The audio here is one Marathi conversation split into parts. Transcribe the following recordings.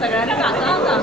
सगळ्यांना काका होता.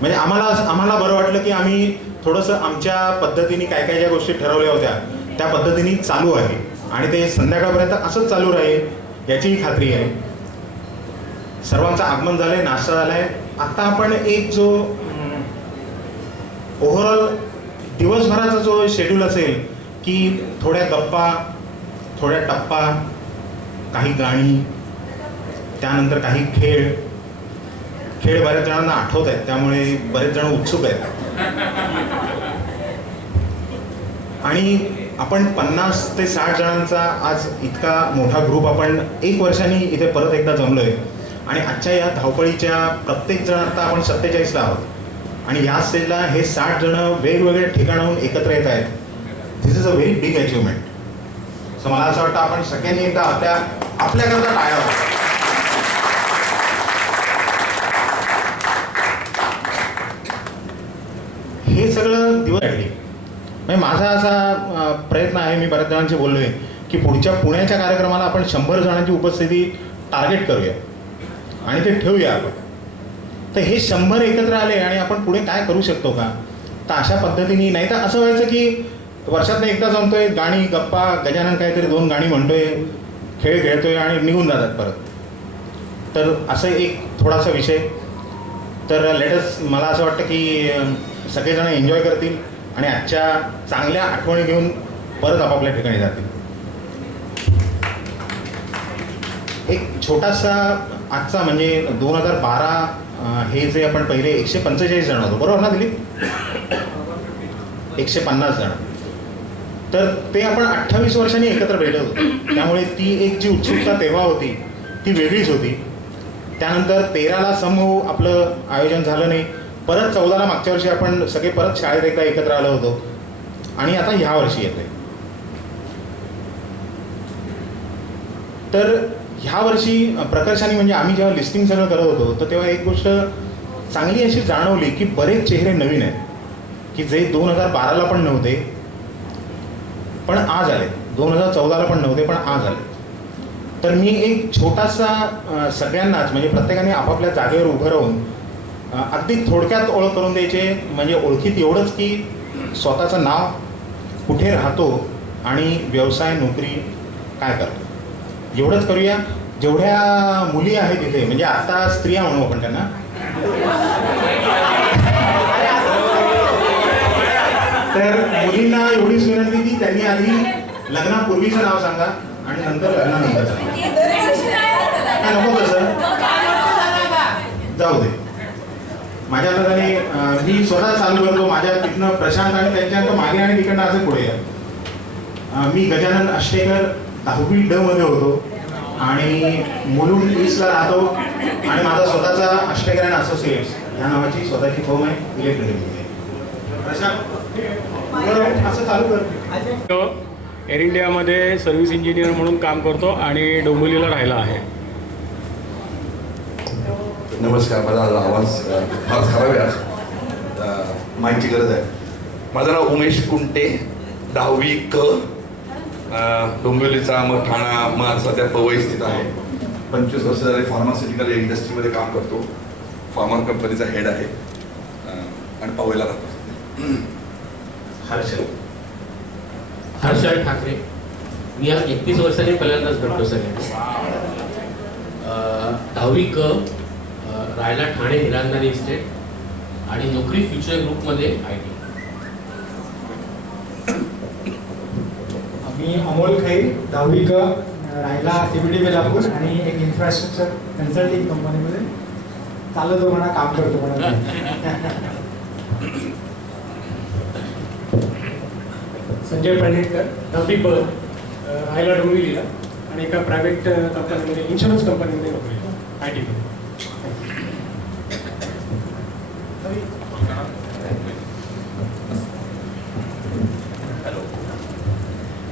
म्हणजे आम्हाला बरं वाटलं की आम्ही थोडंसं आमच्या पद्धतीने काय काय ज्या गोष्टी ठरवल्या होत्या त्या पद्धतीने चालू आहे आणि ते संध्याकाळपर्यंत असंच चालू राहील याचीही खात्री आहे. सर्वांचं आगमन झालंय, नाश्ता झालाय. आता आपण एक जो ओव्हरऑल दिवसभराचा जो शेड्यूल असेल की थोड्या गप्पा, थोड्या टप्पा, काही गाणी, त्यानंतर काही खेळ बऱ्याच जणांना आठवत आहेत त्यामुळे बरेच जण उत्सुक आहेत. आणि आपण 50 ते 60 जणांचा आज इतका मोठा ग्रुप आपण 1 वर्षांनी इथे परत एकदा जमलोय. आणि आजच्या या धावपळीच्या प्रत्येक जण आता आपण 47ला आहोत आणि या स्टेजला हे 60 जण वेगवेगळ्या ठिकाणाहून एकत्र येत आहेत. This is a very big achievement. So मला असं वाटतं आपण सगळ्यांनी एकदा आपल्याकरता टाळ्या वाजवा. हे सगळं दिवस काढले. म्हणजे माझा असा प्रयत्न आहे, मी बऱ्याच जणांशी बोललोय की पुढच्या पुण्याच्या कार्यक्रमाला आपण 100 जणांची उपस्थिती टार्गेट करूया आणि ते ठेवूया आपण. तर हे 100 एकत्र आले आणि आपण पुढे काय करू शकतो का, तर अशा पद्धतीने. नाही तर असं व्हायचं की वर्षातनं एकदा जमतोय, गाणी गप्पा, गजानन काहीतरी 2 गाणी म्हणतोय, खेळ खेळतोय आणि निघून जातात परत. तर असं एक थोडासा विषय. तर लेटस मला असं वाटतं की सगळेजण एन्जॉय करतील आणि आजच्या चांगल्या आठवणी घेऊन परत आपापल्या ठिकाणी जातील. एक छोटासा आजचा म्हणजे 2012 हे जे आपण पहिले 145 जण होतो, बरोबर ना दिलीप? 150 जण. तर ते आपण 28 वर्षांनी एकत्र भेटत होतो. त्यामुळे ती एक जी उत्सुकता तेव्हा होती ती वेगळीच होती. त्यानंतर 13ला समूह आपलं आयोजन झालं नाही. परत 14ला मागच्या वर्षी आपण सगळे परत शाळेत एकदा एकत्र आलो होतो आणि आता ह्या वर्षी येतोय. तर ह्या वर्षी प्रकर्षाने म्हणजे आम्ही जेव्हा लिस्टिंग सगळं करत होतो तर तेव्हा एक गोष्ट चांगली अशी जाणवली की बरेच चेहरे नवीन आहेत की जे 2012ला पण नव्हते पण आज आले, 2014ला पण नव्हते पण आज आले. तर मी एक छोटासा सगळ्यांनाच म्हणजे प्रत्येकाने आपापल्या जागेवर उभं राहून अगदी थोडक्यात ओळख करून द्यायचे. म्हणजे ओळखीत एवढंच की स्वतःचं नाव, कुठे राहतो आणि व्यवसाय नोकरी काय करतो एवढंच करूया. जेवढ्या मुली आहेत इथे, म्हणजे आता स्त्रिया म्हणू आपण त्यांना, तर मुलींना एवढीच विनंती की त्यांनी आधी लग्नापूर्वीचं नाव सांगा आणि नंतर लग्नानंतर काय नको तसं जाऊ दे. माझ्या हाताने मी स्वतः चालू करतो. माझ्या तिथनं प्रशांत आणि त्यांच्यानंतर मागे आणि तिकडनं असं पुढे या. मी गजानन आष्टेकर 10वी ड मध्ये होतो आणि मुलुंड ईस्टला राहतो आणि माझा स्वतःचा आष्टेकर अँड असोसिएट्स ह्या नावाची स्वतःची फर्म आहे इलेक्ट्रिकल. प्रशांत असं चालू कर. एअर इंडियामध्ये सर्व्हिस इंजिनियर म्हणून काम करतो आणि डोंबिवलीला राहिला आहे. नमस्कार, माझा आवाज फार खराब आहे आज, माहिती गरज आहे. माझं नाव उमेश कुंटे, 10वी क, डोंबिवलीचा, मग ठाणा, मग सध्या पवई स्थित आहे. 25 वर्ष झाले फार्मास्युटिकल इंडस्ट्रीमध्ये काम करतो. फार्मा कंपनीचा हेड आहे आणि पवईला राहतो. हर्षल ठाकरे. मी आज 31 वर्षांनी पहिल्यांदाच भेटतो सगळ्यांना. 10वी क, राहायला ठाणे हिरांदानी इस्टेट आणि नोकरी फ्युचर ग्रुपमध्ये IT. मी अमोल खै, 10वी क, राहायला CBD बेलापूर आणि एक इन्फ्रास्ट्रक्चर कन्सल्टिंग कंपनीमध्ये चालवतो म्हणा, काम करतो म्हणा. संजय पणेकर, 10वी ब, राहायला डोंबिवलीला आणि एका प्रायव्हेट कंपनीमध्ये, इन्शुरन्स कंपनीमध्ये नोकरी IT मध्ये.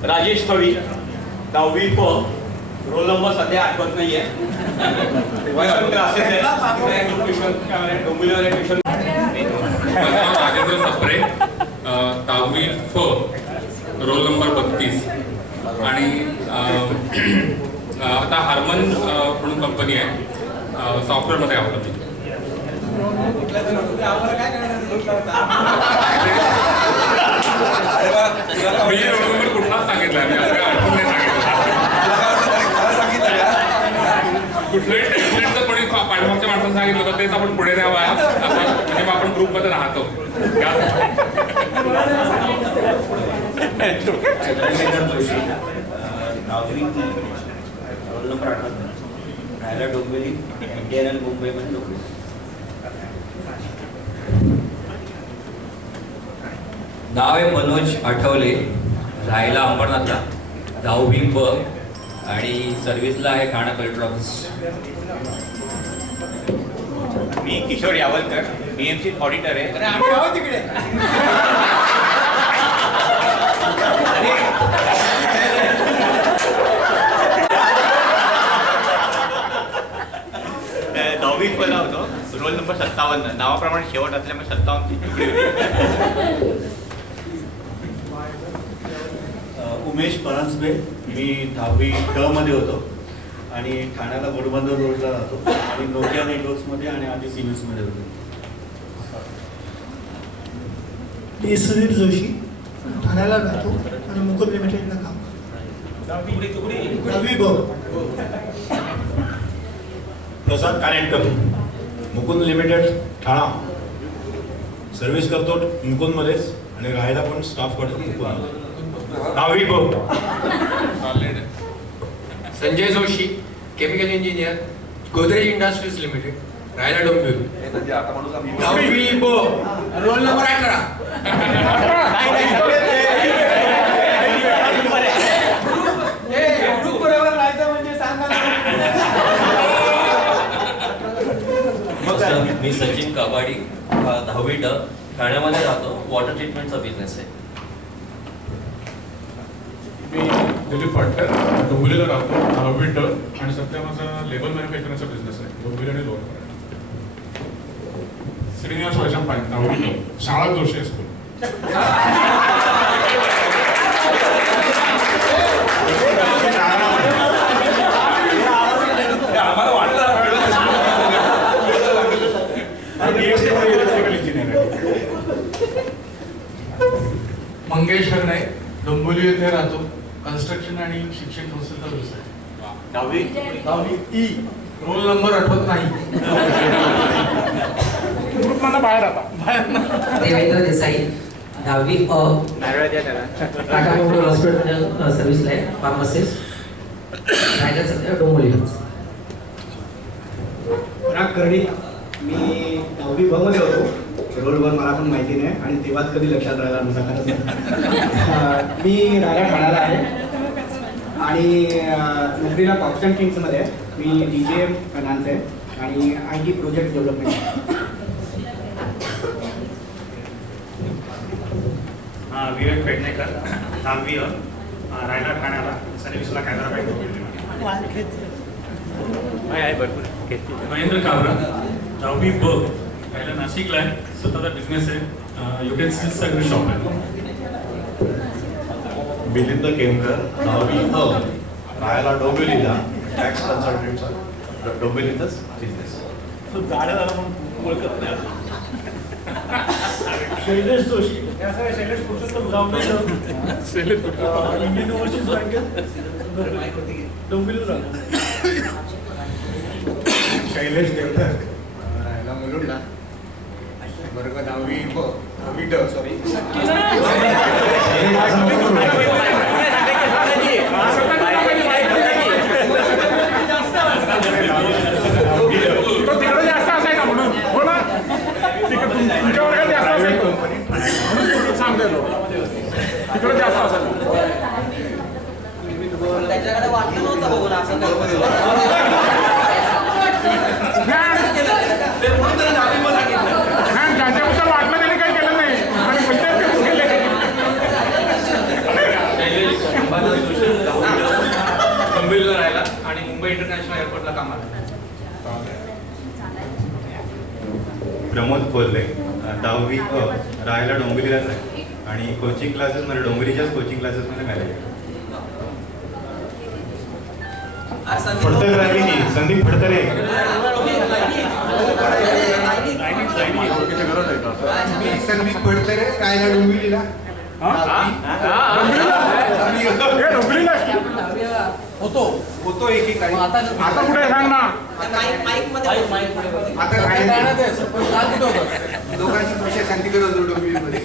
राजेश कवी, 10वी प, रोल नंबर सध्या आठवत नाहीये. डोंबिवलीवाले ट्युशन. राजेंद्र सप्रे, 10वी फ, रोल नंबर 32 आणि आता हार्मन म्हणून कंपनी आहे, सॉफ्टवेअरमध्ये आहोत मी. मी रोल नंबर कुठलाच सांगितला, मी असं आठवून नाही सांगितलं. कुठलंही टेम्पलेटचं कोणी पाठीमागच्या माणसानं सांगितलं होतं तेच आपण पुढे द्यावं असं, म्हणजे आपण ग्रुपमध्ये राहतो. रोल नंबर 8, राहायला डोंबिवली, MTNL मुंबईमध्ये नोकरी. नाव आहे मनोज आठवले, राहायला अंबरनाथला, 10वी ब आणि सर्व्हिसला आहे ठाणा कलेक्टर ऑफिस. मी किशोर यावलकर, BMC ऑडिटर आहे. आम्ही आहोत तिकडे. 10वी प ला होतो, रोल नंबर 57. नावाप्रमाणे शेवट असल्यामुळे 57. उमेश परांजपे, मी 10वी ड मध्ये होतो आणि ठाण्याला घोडबंदर रोडला राहतो आणि नोकिया नेटवर्क्समध्ये आणि आधी सिव्हिल्समध्ये होतो. मी सुधीर जोशी, ठाण्याला राहतो आणि मुकुंद लिमिटेडला काम करतो. 10वी ब. प्रसाद कानेटकर, मुकुंद लिमिटेड ठाणा, सर्व्हिस करतो मुकुंदमध्येच आणि राहायला पण स्टाफ करतो मुकुंदमध्ये. 10वी ब. Sanjay Joshi, chemical engineer, Godrej industries limited, राहायला डोंबिवली. 10वी ब, रोल नंबर 18. मी सचिन काबाडी, 10वी ड, ठाण्यामध्ये राहतो, वॉटर ट्रीटमेंटचा बिझनेस आहे. मी दिलीप पाटकर, डोंबिवलीला राहतो, 10वी ड आणि सध्या माझा लेबल मॅन्युफॅक्चरिंगचा बिझनेस आहे डोंबिवली आणि लोअर. श्रीनिवास वैशम पाटील, 10वी ड, शाळा जोशी स्कूल, आम्हाला वाटलं इलेक्ट्रिकल इंजिनियर आहे. मंगेश हरणे, डोंबिवली येथे राहतो. कन्स्ट्रक्शन आणि शिक्षण संस्थेचा व्यवसाय. दहावी ई. रोल नंबर आठवत नाही. ग्रुप मधनं बाहेर आता देवेंद्र देसाई, 10वी टाटा मोटर हॉस्पिटल सर्व्हिसला आहे, फार्मासिस्ट, राहायला सध्या डोंबिवलीलाच. पराग कर्णिक, मी 10वी ब मध्ये होतो. रोल वन मला पण माहिती नाही आणि तेव्हाच कधी लक्षात राहिला नव्हता. मी राहायला ठाण्याला आहे आणि नोकरीला कॉक्सन किंग्समध्ये आहे. मी DGM फायनान्स आहे आणि IT प्रोजेक्ट डेव्हलपमेंट. विवेक पेडणेकर, 10वी राहायला ठाण्याला, सर्व्हिसला कॅमेरा बँक. महेंद्र काबरा, 10वी ब, राहायला नाशिकला आहे, स्वतःचा बिझनेस आहे, युटेन्सिल्स सगळं शॉप आहे. मिलिंद केमकर, 10वी राहायला डोंबिवलीला, टॅक्स कन्सल्टंटचा डोंबिवलीतच बिझनेस. ओळखत नाही. शैलेश जोशी, शैलेश पुरुषोत्तम जांभेकर, इंडियन ओव्हरसीज बँकेत डोंबिवलीला राहतो. शैलेश देवधर, राहायला मुलुंडला, वर्ग 10वी ड, सॉरी. तिकडे जास्त असायचा म्हणून हो ना, तुमच्या वर्गात जास्त असायचं म्हणून सांगतो तिकडे जास्त असायचं. त्याच्याकडे वाटलं नव्हतं बघून असं ज्यांच्याबद्दल वाटलं त्यांनी काही केलं नाही आणि डोंबिवलीला राहिला आणि मुंबई इंटरनॅशनल एअरपोर्टला कामाला. प्रमोद कोल्हे, 10वी राहायला डोंबिवलीलाच आहे आणि कोचिंग क्लासेसमध्ये डोंबिवलीच्याच कोचिंग क्लासेसमध्ये मॅनेज आहे. फडतर राहिली संदीप फडतरे. संदीप फडतरे, राहायला डोंबिवलीला. होतो एक आता कुठे सांग ना. दोघांची भाषा शांती करत होतो डोंबिवलीमध्ये.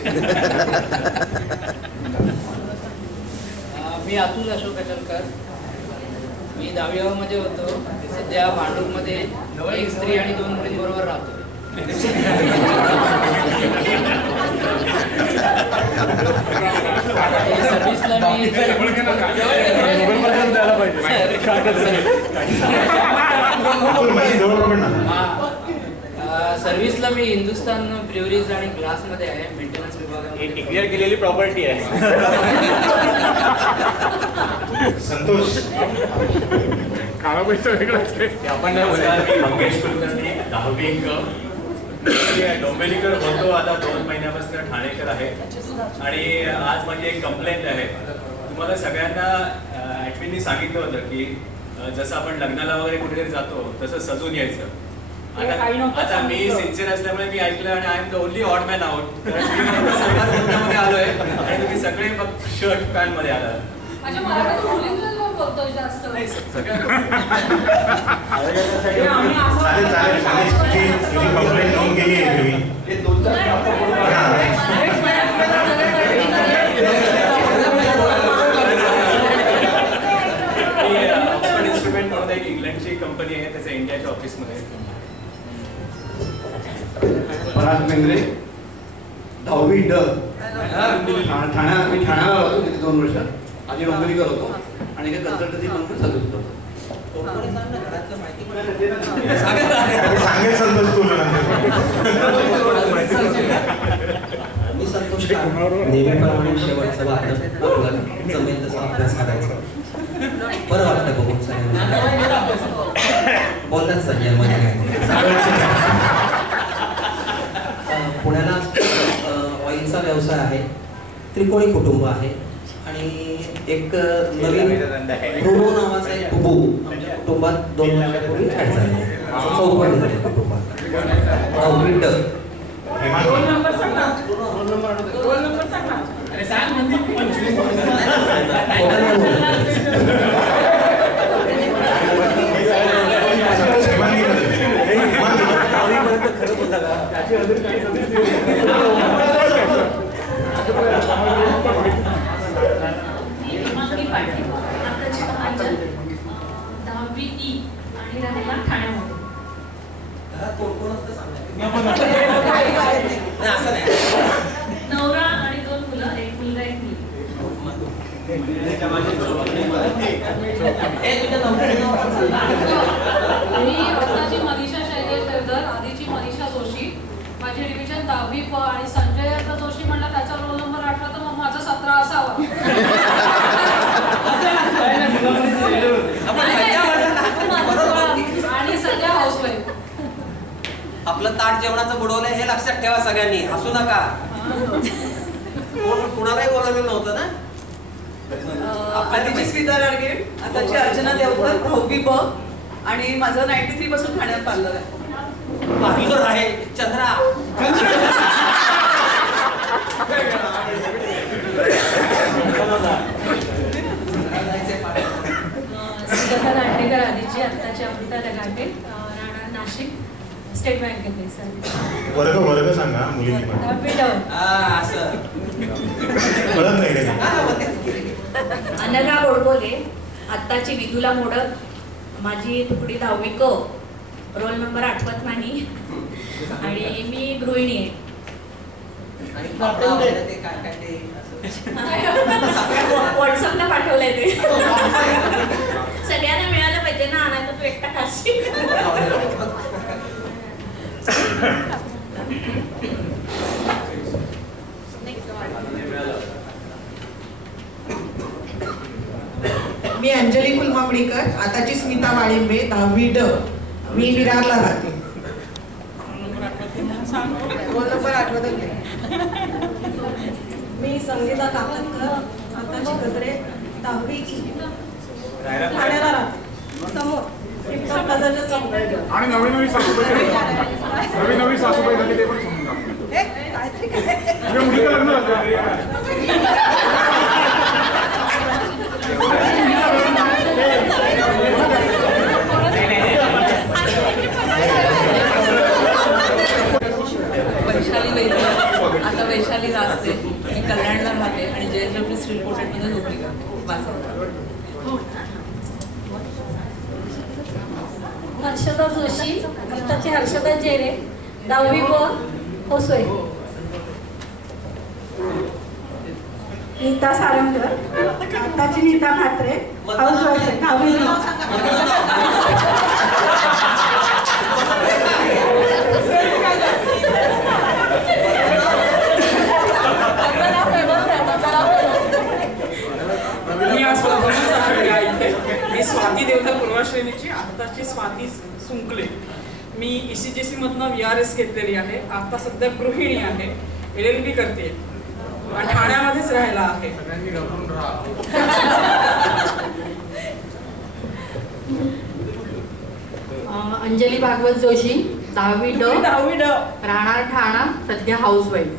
मी अतुल अशोक कचलकर, मी 10वी मध्ये होतो. सध्या भांडूपमध्ये एक स्त्री आणि 2 मुलींबरोबर राहतो. सर्व्हिसला मी सर्व्हिसला मी हिंदुस्तान ब्रिवरीज आणि ग्लासमध्ये आहे, मेंटेनन्स विभागामध्ये. डिक्लेअर केलेली प्रॉपर्टी आहे. संतोष काळा पैसा वेगळाच आहे. आपण नाही बोलणार. मी मंगेश कुलकर्णी, 10वी डोंबिवलीकर होतो. आता 2 महिन्यापासून ठाणेकर आहे आणि आज माझी एक कंप्लेंट आहे. तुम्हाला सगळ्यांना ॲडमिननी सांगितलं होतं की जसं आपण लग्नाला वगैरे कुठेतरी जातो तसं सजून यायचं. आता मी सिन्सिअर असल्यामुळे मी ऐकलं आणि I am the only odd man out. मध्ये आलोय आणि तुम्ही सगळे फक्त शर्ट पॅन्ट मध्ये आला. कंप्लेंट नोंद केली आहे. ऑक्सफर्ड इन्स्ट्रुमेंट म्हणून एक इंग्लंडची कंपनी आहे, त्याच्या इंडियाच्या ऑफिसमध्ये. पराग बेंद्रे, 10वी ड, मी ठाण्याला होतो तिथे 2 वर्ष. आधी डोंबिवलीकर होतो आणि कन्सल्टन्सी म्हणून सर्व्हिस करतो. सांगेल संतोष तुला. मी संतोष नेहमीप्रमाणे शेवटचं वाटतं जमेल तसा अभ्यास करायचा. बरं वाटतं बघून सगळ्यांना. बोलतात संजय मध्ये पुण्याला ऑइलचा व्यवसाय व्यवसाय आहे, त्रिकोणी कुटुंब आहे आणि एक नवीन ब्रुनो नावाचा एक बुबू आमच्या कुटुंबात 2 वर्षापूर्वी ऍड झाला आहे. असं चौपट झाले कुटुंबात. रोल नंबर सांगा. रोल नंबर सांगा. अरे सांग म्हणजे 25. दहावी ई आणि राहिला ठाण्यामध्ये. नवरा आणि 2 मुलं, एक मुलगा एक मुलगी. मी आताची मनीषा शैलेश देवधर, आधीची मनीषा जोशी. माझी डिव्हिजन 10वी प आणि संजय जोशी म्हणला त्याचा रोल नंबर 8 तर मग माझा 17 असावा. आणि सध्या हाऊसवाईफ. आपलं ताट जेवणाचं बुडवलंय हे लक्षात ठेवा सगळ्यांनी, हसू नका. कुणालाही बोलायला नव्हतं ना. आधीची स्मिता गाडगे, आताची अर्चना देवकर, 10वी ब आणि माझं 93 पासून ठाण्यात पार्लर आहे. पार्लर आहे चंद्रा. सुजाता दांडेकर, आधीची आत्ताची अमृता लगाटे, राहणार नाशिक, स्टेट बँकेत सर्व्हिस. वर्ग सांगा मुलींनी पण. कळत नाही रे. अनघा गोडबोले, आत्ताची विदुला मोडक, माझी तुकडी 10वी क, रोल नंबर आठवत नाही आणि मी गृहिणी आहे. व्हॉट्सअपला पाठवलंय ते. सगळ्यांना मिळालं पाहिजे ना, नाही तर तू एकटा खाशील. मी अंजली फुलमामणीकर, आताची स्मिता वाळिंबे, 10वी ड, मी विरारला राहते. रोल नंबर आठवतच नाही. मी संगीता काकतकर, आताची गजरे, 10वी ठाण्याला राहते. समोर समोर. आणि नवी सासूबाई झाली ते पण समजून मुलीचं लग्न झालं. वैशाली वैद्य, आता वैशाली रास्ते, मी कल्याणला राहते आणि JSW स्टील कोटेडमध्ये नोकरी करते. हर्षदा जोशी, आताची हर्षदा जेरे, 10वी प, हाऊसवाईफ. नीता सारंगकर, आताची नीता म्हात्रे, हाऊसवाईफ, 10वी मी स्वाती देवधर पूर्वाश्रेणीची, आताची स्वाती सुंकले. मी ECGC मधनं VRS घेतलेली आहे. आता सध्या गृहिणी आहे, LLB करते आणि ठाण्यामध्येच राहायला आहे. अंजली भागवत जोशी, 10वी ड, राहणार ठाणा, सध्या हाऊसवाईफ.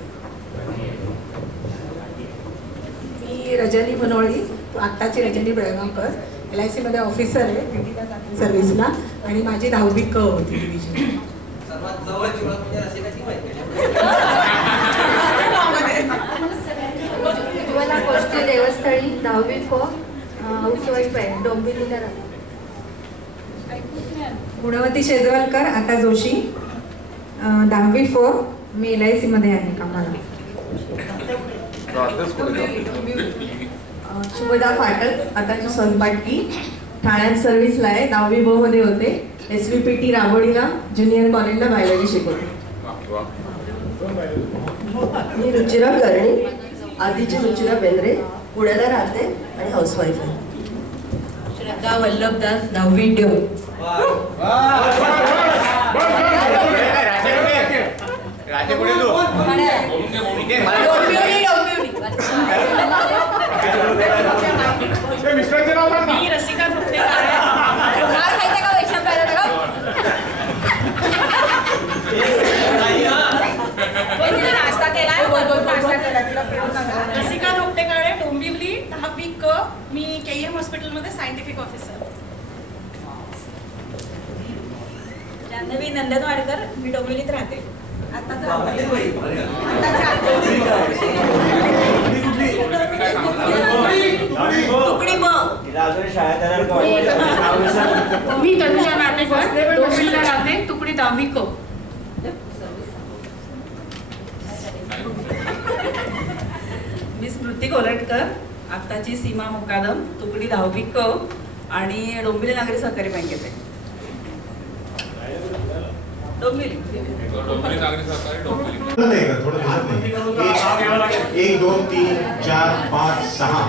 मी रजनी बनवळी, आत्ताची रजनी बेळगावकर, LIC मध्ये ऑफिसर आहे, सर्व्हिसला आणि माझी 10वी क होती डिव्हिजन. सर्वात जवळची ओळख म्हणजे रसिकाची माहिती. उज्ज्वला कोष्टे देवस्थळी, 10वी फ, हाऊसवाईफ आहे, डोंबिवलीला राहते. गुणवती शेजवलकर, आता जोशी, 10वी फ, मी LIC मध्ये आहे कामाला. शुभदा फाटक, आताची सोनपाटकी, ठाण्यात सर्व्हिसला आहे, 10वी ब मध्ये होते. SVPT राबोडीला ज्युनियर कॉलेजला बायोलॉजी शिकवते. मी रुचिरा करणी, आधीची रुचिरा बेंद्रे, पुण्याला राहते आणि हाऊसवाईफ आहे. श्रद्धा वल्लभदास, 10वी ड. राजे मी KEM हॉस्पिटलमध्ये सायंटिफिक ऑफिसर. जान्हवी नंदनवाडकर, मी डोंबिवलीत राहते. मी तनुजा नाटेकर, डोंबिवलीला राहते, तुकडी 10वी क. मी स्मृती कोलटकर, आत्ताची सीमा मुकादम, तुकडी 10वी क आणि डोंबिवली नागरी सहकारी बँकेत आहे. डोंबिवली नागरी सहकारी डोंबिवली. थोडं दिसत नाही. 1 2 3 4 5 6.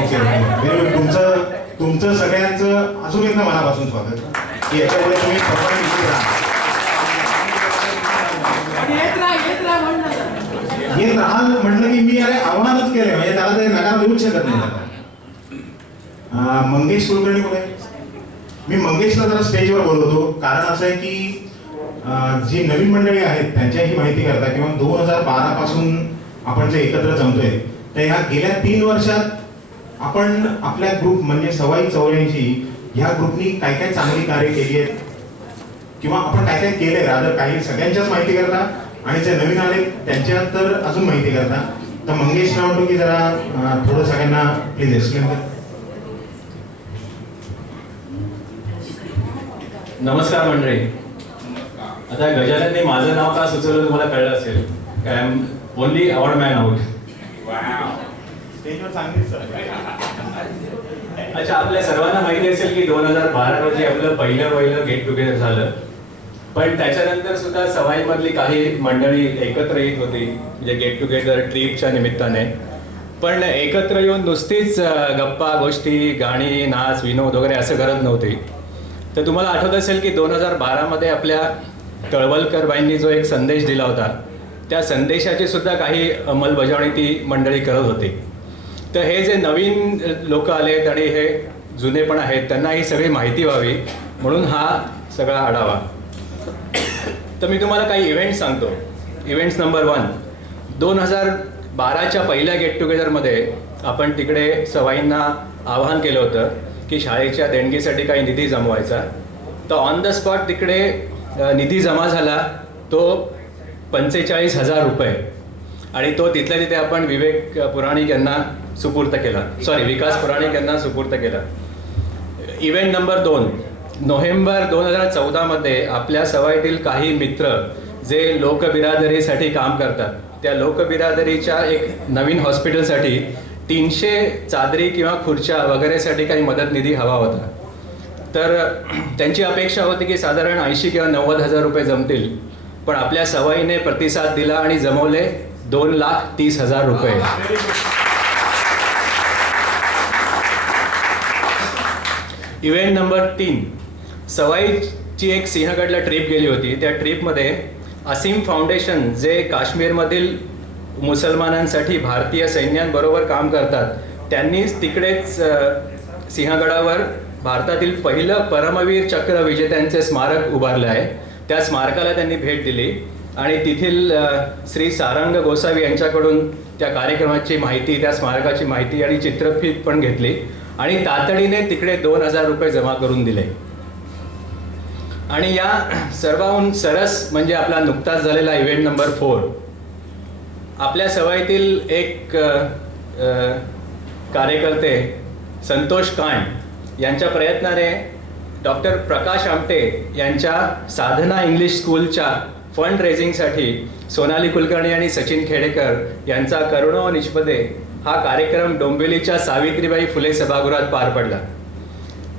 ओके, तुमचं सगळ्यांचं अजून एकदा मनापासून स्वागत की याच्यापुढे तुम्ही येत राहाल म्हटलं की मी अरे आव्हानच केलंय, म्हणजे त्याला ते नकार देऊच शकत नाही. मंगेश कुलकर्णी कुठे? मी मंगेशला जरा स्टेजवर बोलवतो, कारण असं आहे की जी नवीन मंडळी आहेत त्यांच्याही माहिती करता किंवा 2012 पासून आपण जे एकत्र जमतोय, तर ह्या गेल्या 3 वर्षात आपण आपल्या ग्रुप म्हणजे सवाई 84 ह्या ग्रुपनी काय काय चांगली कार्य केली आहेत किंवा आपण काय काय केलंय, रादर काही सगळ्यांच्याच माहिती करता आणि जे नवीन आले त्यांच्या तर अजून माहिती करता. तर मंगेशला म्हणतो की जरा थोडं सगळ्यांना प्लीज एक्सप्लेन कर. नमस्कार मंडळी. आता गजाननने माझं नाव का सुचवलं तुम्हाला कळलं असेल. I am only odd man out. अच्छा, आपल्या सर्वांना माहिती असेल की 2012 रोजी आपलं पहिलं गेट टुगेदर झालं, पण त्याच्यानंतर सुद्धा सवाईमधली काही मंडळी एकत्र येत होती म्हणजे गेट टुगेदर ट्रिपच्या निमित्ताने. पण एकत्र येऊन नुसतीच गप्पा गोष्टी गाणी नाच विनोद वगैरे असं करत नव्हती. तर तुम्हाला आठवत असेल की 2012 मध्ये आपल्या तळवलकर बाईंनी जो एक संदेश दिला होता, त्या संदेशाची सुद्धा काही अंमलबजावणी ती मंडळी करत होती. तर हे जे नवीन लोक आलेत आणि हे जुने पण आहेत त्यांना ही सगळी माहिती व्हावी म्हणून हा सगळा आढावा. तर मी तुम्हाला काही इव्हेंट्स सांगतो. इव्हेंट्स नंबर 1, 2012च्या पहिल्या गेट टुगेदरमध्ये आपण तिकडे सवाईंना आवाहन केलं होतं की शाळेच्या देणगीसाठी काही निधी जमवायचा. तर ऑन द स्पॉट तिकडे निधी जमा झाला तो 45,000 रुपये आणि तो तिथल्या तिथे आपण विवेक पुराणिक यांना सुपूर्त केला, विकास पुराणिक यांना सुपूर्त केला. इव्हेंट नंबर 2, नोव्हेंबर 2014 मध्ये आपल्या सवाईतील काही मित्र जे लोकबिरादरीसाठी काम करतात त्या लोकबिरादरीच्या एक नवीन हॉस्पिटलसाठी 300 चादरी किंवा खुर्च्या वगैरेसाठी काही मदत निधी हवा होता. तर त्यांची अपेक्षा होती की साधारण 80 किंवा 90,000 रुपये जमतील, पण आपल्या सवाईने प्रतिसाद दिला आणि जमवले 2,30,000 रुपये. इव्हेंट नंबर 3, सवाईची एक सिंहगडला ट्रिप गेली होती. त्या ट्रिपमध्ये असीम फाउंडेशन जे काश्मीरमधील मुसलमानांसाठी भारतीय सैन्यांबरोबर काम करतात त्यांनीच तिकडेच सिंहगडावर भारतातील पहिलं परमवीर चक्र विजेत्यांचे स्मारक उभारलं आहे. त्या स्मारकाला त्यांनी भेट दिली आणि तेथील श्री सारंग गोसावी यांच्याकडून त्या कार्यक्रमाची माहिती, त्या स्मारकाची माहिती आणि चित्रफित पण घेतली आणि तातडीने तिकडे 2,000 रुपये जमा करून दिले. आणि या सर्वाहून सरस म्हणजे आपला नुकताच झालेला इव्हेंट नंबर 4, आपल्या सवाईतील एक कार्यकर्ते संतोष कांड यांच्या प्रयत्नाने डॉक्टर प्रकाश आमटे यांच्या साधना इंग्लिश स्कूलच्या फंड रेझिंगसाठी सोनाली कुलकर्णी आणि सचिन खेडेकर यांचा करुणो निष्पदे हा कार्यक्रम डोंबिवलीच्या सावित्रीबाई फुले सभागृहात पार पडला.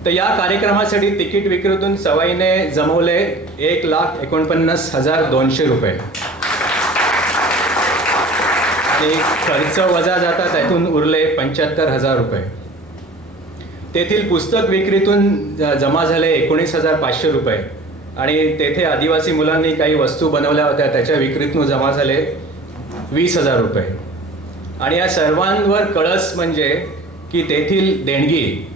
तर या कार्यक्रमासाठी तिकीट विक्रीतून सवाईने जमवले 1,49,200 रुपये आणि खर्च वजा जाता त्यातून उरले 75,000 रुपये. तेथील पुस्तक विक्रीतून जमा झाले 19,500 रुपये आणि तेथे आदिवासी मुलांनी काही वस्तू बनवल्या होत्या त्याच्या विक्रीतून जमा झाले 20,000 रुपये. आणि या सर्वांवर कळस म्हणजे की तेथील देणगी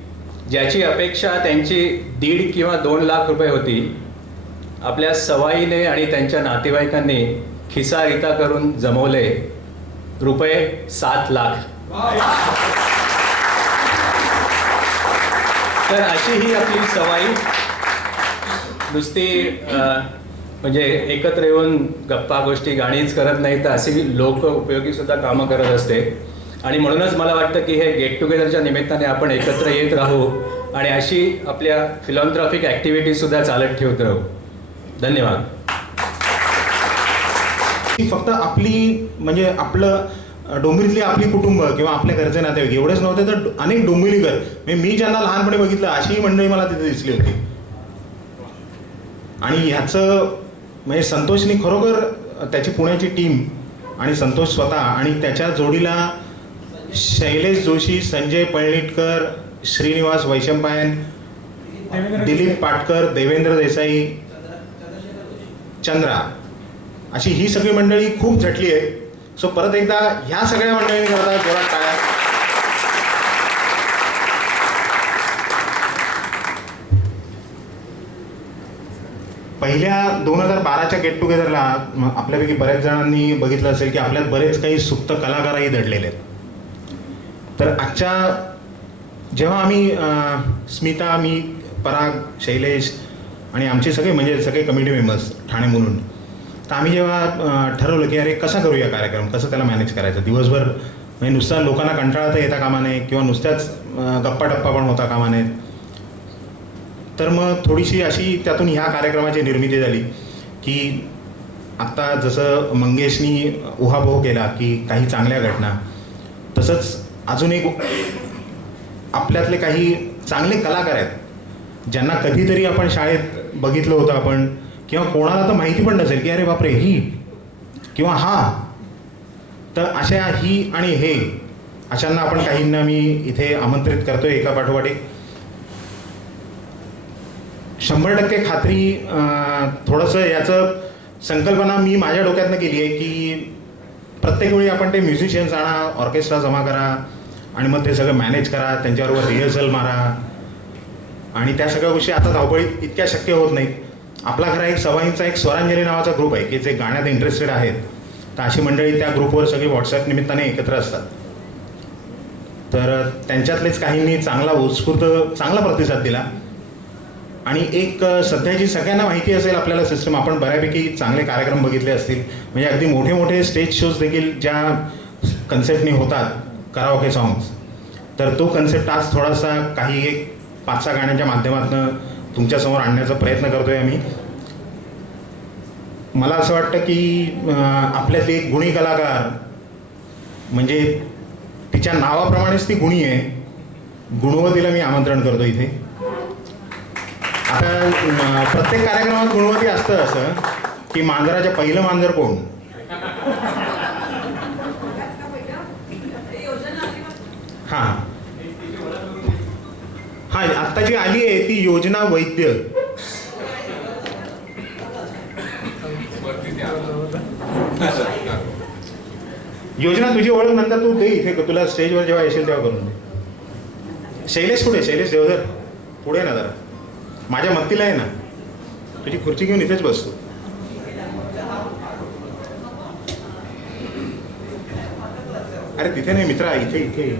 ज्याची अपेक्षा त्यांची 1.5 किंवा 2 लाख रुपये होती, आपल्या सवाईने आणि त्यांच्या नातेवाईकांनी खिसा रिता करून जमवले रुपये 7 लाख. तर अशी ही आपली सवाई नुसती म्हणजे एकत्र येऊन गप्पा गोष्टी गाणीच करत नाही, तर अशी लोक उपयोगी सुद्धा कामं करत असते. आणि म्हणूनच मला वाटतं की हे गेट टुगेदरच्या निमित्ताने आपण एकत्र येत राहू आणि अशी आपल्या फिलॉन्थ्रॉफिक ॲक्टिव्हिटी सुद्धा चालत ठेवत राहू. धन्यवाद. फक्त आपली म्हणजे आपलं डोंबिवलीतली आपली कुटुंब किंवा आपल्या घरचे नातेवाईक एवढेच नव्हते, तर अनेक डोंबिवलीकर म्हणजे मी ज्यांना लहानपणी बघितलं अशीही मंडळी मला तिथे दिसली होती. आणि ह्याचं म्हणजे संतोषनी खरोखर त्याची पुण्याची टीम आणि संतोष स्वतः आणि त्याच्या जोडीला शैलेश जोशी, संजय पळणिटकर, श्रीनिवास वैशंपायन, दिलीप पाटकर, देवेंद्र देसाई, चंद्रा अशी ही सगळी मंडळी खूप झटली आहे. सो परत एकदा ह्या सगळ्या मंडळींनी करता जोरात टाळ्या. पहिल्या 2012च्या गेट टुगेदरला आपल्यापैकी बऱ्याच जणांनी बघितलं असेल की आपल्यात बरेच काही सुप्त कलाकारही दडलेले आहेत. तर आजच्या जेव्हा आम्ही स्मिता, मी, पराग, शैलेश आणि आमचे सगळे म्हणजे सगळे कमिटी मेंबर्स ठाणे म्हणून, तर आम्ही जेव्हा ठरवलं की अरे कसा करूया कार्यक्रम, कसं त्याला मॅनेज करायचं, दिवसभर म्हणजे नुसता लोकांना कंटाळता येता कामा नये किंवा नुसत्याच गप्पा टप्पा पण होता कामा नये. तर मग थोडीशी अशी त्यातून ह्या कार्यक्रमाची निर्मिती झाली की आत्ता जसं मंगेशनी उहापोह केला की काही चांगल्या घटना, तसंच अजून एक आपल्यातले काही चांगले कलाकार आहेत ज्यांना कधीतरी आपण शाळेत बघितलं होतं आपण, किंवा कोणाला तर माहिती पण नसेल की अरे बापरे ही किंवा हा. तर अशा ही आणि हे अशांना आपण काहींना मी इथे आमंत्रित करतोय एका पाठोपाठ एक. 100% खात्री थोडंसं याचं संकल्पना मी माझ्या डोक्यातनं केली आहे की प्रत्येक वेळी आपण ते म्युझिशियन्स आणा, ऑर्केस्ट्रा जमा करा आणि मग ते सगळं मॅनेज करा, त्यांच्याबरोबर रिहर्सल मारा आणि त्या सगळ्या गोष्टी आता धावपळीत इतक्या शक्य होत नाहीत. आपला खरा एक सवाईंचा एक स्वरांजली नावाचा ग्रुप आहे की जे गाण्यात इंटरेस्टेड आहेत. तर अशी मंडळी त्या ग्रुपवर सगळी व्हॉट्सॲप निमित्ताने एकत्र असतात. तर त्यांच्यातलेच काहींनी चांगला उत्स्फूर्त चांगला प्रतिसाद दिला. आणि एक सध्याची सगळ्यांना माहिती असेल आपल्याला सिस्टम, आपण बऱ्यापैकी चांगले कार्यक्रम बघितले असतील, म्हणजे अगदी मोठे मोठे स्टेज शोज देखील ज्या कन्सेप्टने होतात कराओके सॉंग्स, तर तो कन्सेप्ट आज थोडासा काही एक 5-6 गाण्यांच्या माध्यमातून तुमच्यासमोर आणण्याचा प्रयत्न करतोय आम्ही. मला असं वाटतं की आपल्यातली एक गुणी कलाकार, म्हणजे तिच्या नावाप्रमाणेच ती गुणी आहे, गुणवतीला मी आमंत्रण करतो इथे. आता प्रत्येक कार्यक्रमात गुणवती असतं असं की मांजराच्या पहिलं मांजर कोण. हां हां आत्ता जी आली आहे ती योजना वैद्य. योजना तुझी ओळख नंतर तू दे इथे, तुला स्टेजवर जेव्हा येशील तेव्हा करून दे. शैलेश कुठे, शैलेश देवधर पुढे ना जरा, माझ्या मत्तीला आहे ना, तुझी खुर्ची घेऊन इथेच बसतो. अरे तिथे नाही मित्रा, इथे इथे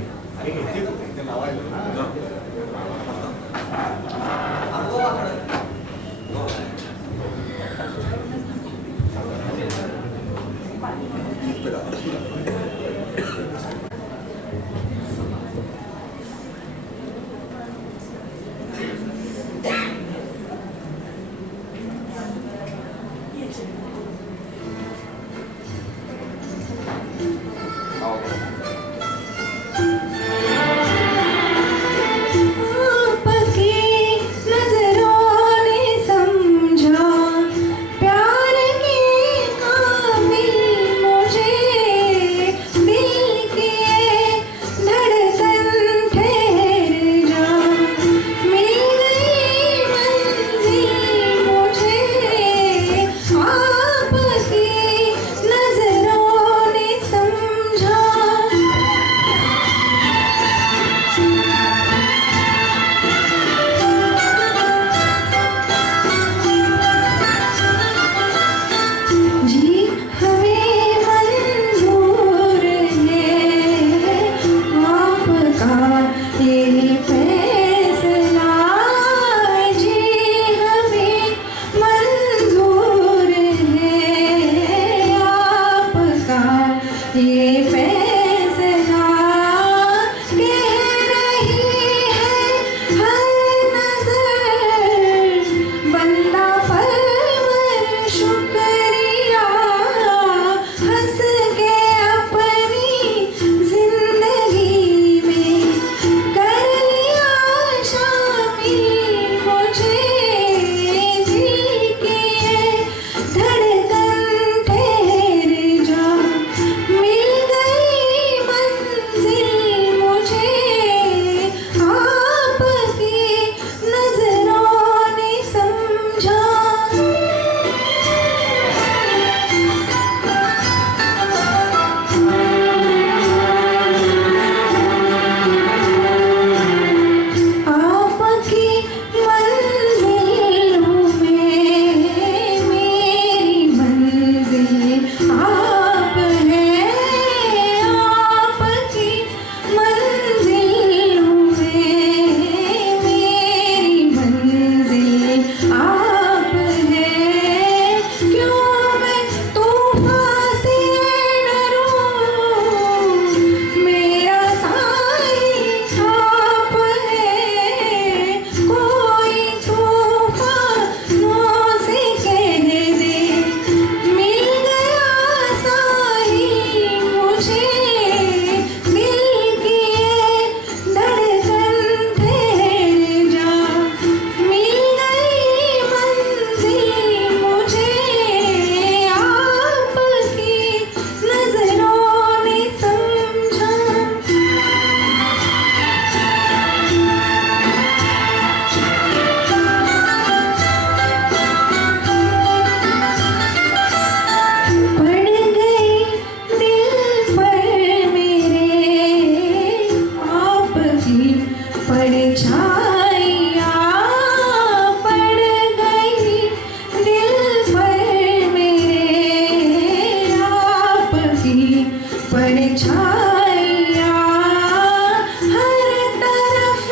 बधाइयाँ हर तरफ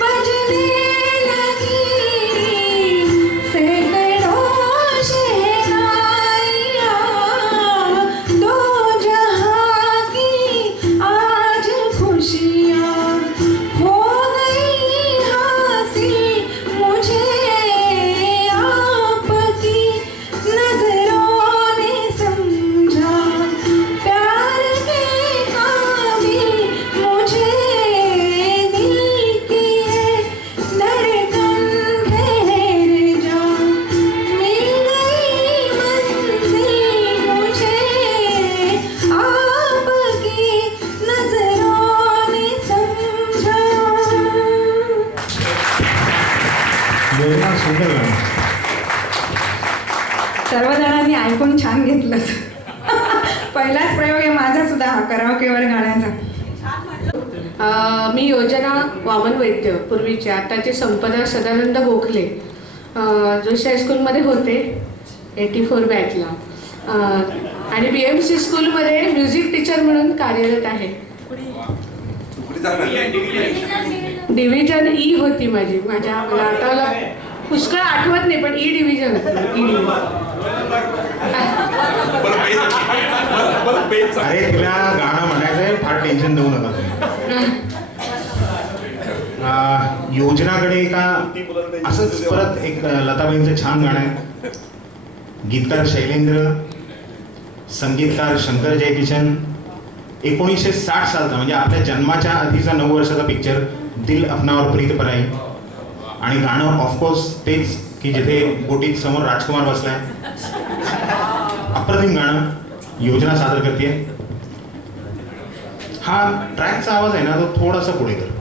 बजने लगी, सैकड़ों शहनाइयाँ दो जहाँ की आज खुशियाँ हो गई हासिल मुझे आपकी नजरों ने समझा, प्यार के काबिल मुझे दिल की है धड़कन ठहर जा, मिल गई मंजिल मुझे आपकी नजरों ने समझा। योजना सुंदर गाणं. सर्वजणांनी ऐकून छान घेतलं. पहिलाच प्रयोग आहे माझा सुद्धा हा कराओकेवर गाण्याचा. मी योजना वामन वैद्य पूर्वीची, आताचे संपदा सदानंद गोखले जोशी हायस्कूलमध्ये होते 84 बॅचला, आणि BMC स्कूलमध्ये म्युझिक टीचर म्हणून कार्यरत आहे. डिव्हिजन ई होती माझी, मला आठवलं पुष्कळ आठवत नाही पण ई डिव्हिजन होती. अरे तुला गाणं म्हणायचंय, फार टेन्शन देऊ नका तुम्ही. योजनाकडे का असंच परत एक लताबाईंचं छान गाणं आहे. गीतकार शैलेंद्र, संगीतकार शंकर जयकिशन. 1960 सालचा म्हणजे आपल्या जन्माच्या आधीचा 9 वर्षाचा पिक्चर दिल अपनावर प्रीत पराई. आणि गाणं ऑफकोर्स तेच की जिथे बोटीत समोर राजकुमार बसलाय. अप्रतिम गाणं योजना सादर करते. हा ट्रॅकचा आवाज आहे ना, तो थोडासा पुढे कर.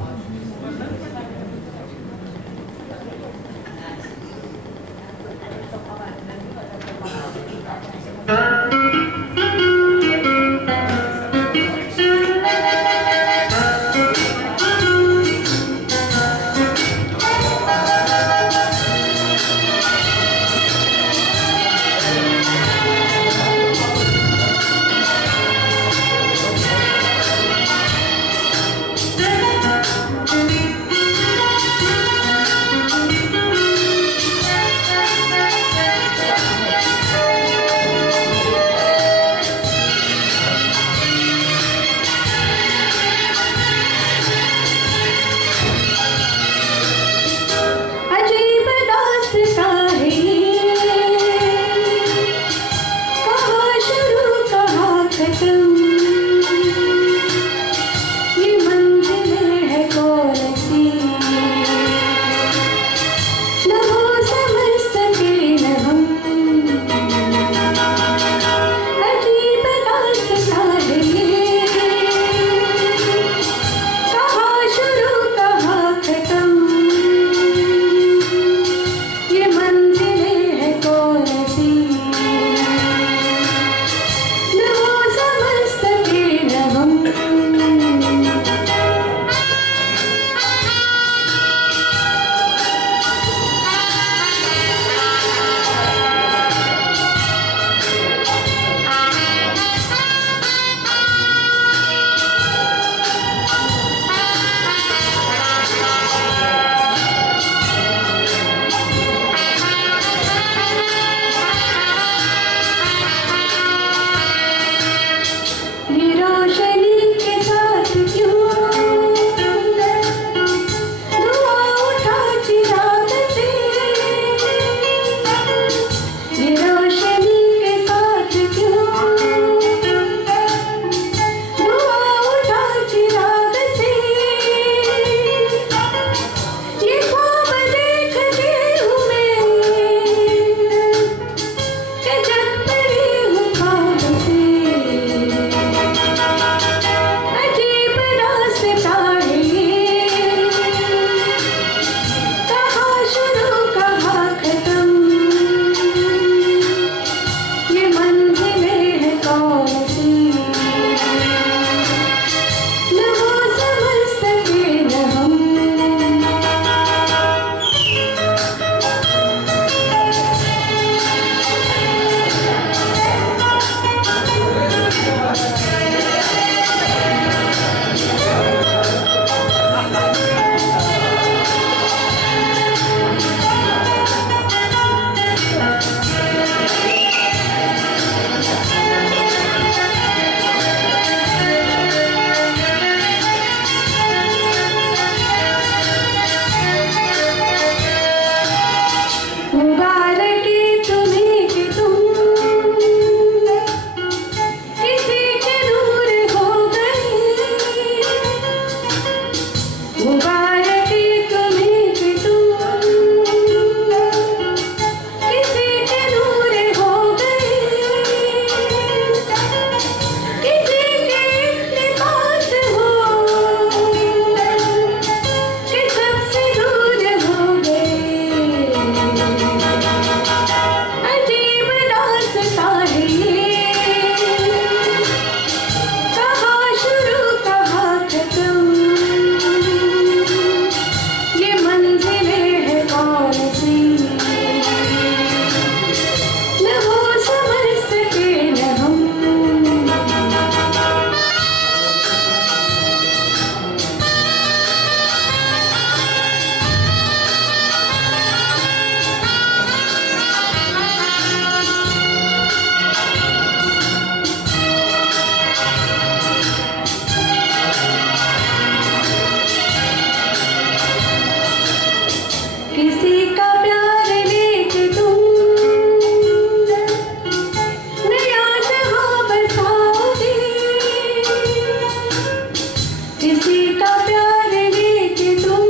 किसी का प्यार लेके तुम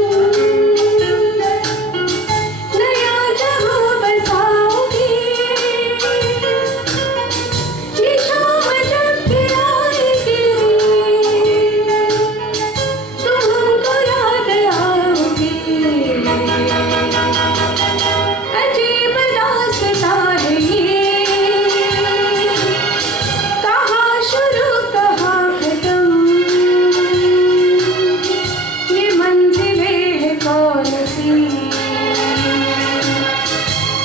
नया जहां बसाओगे, ये शाम जब भी आएगी तुम हमको याद आओगे। अजीब रास्ता है ये, कहाँ शुरू कहाँ खत्म, ये मंजिलें हैं कौन सी,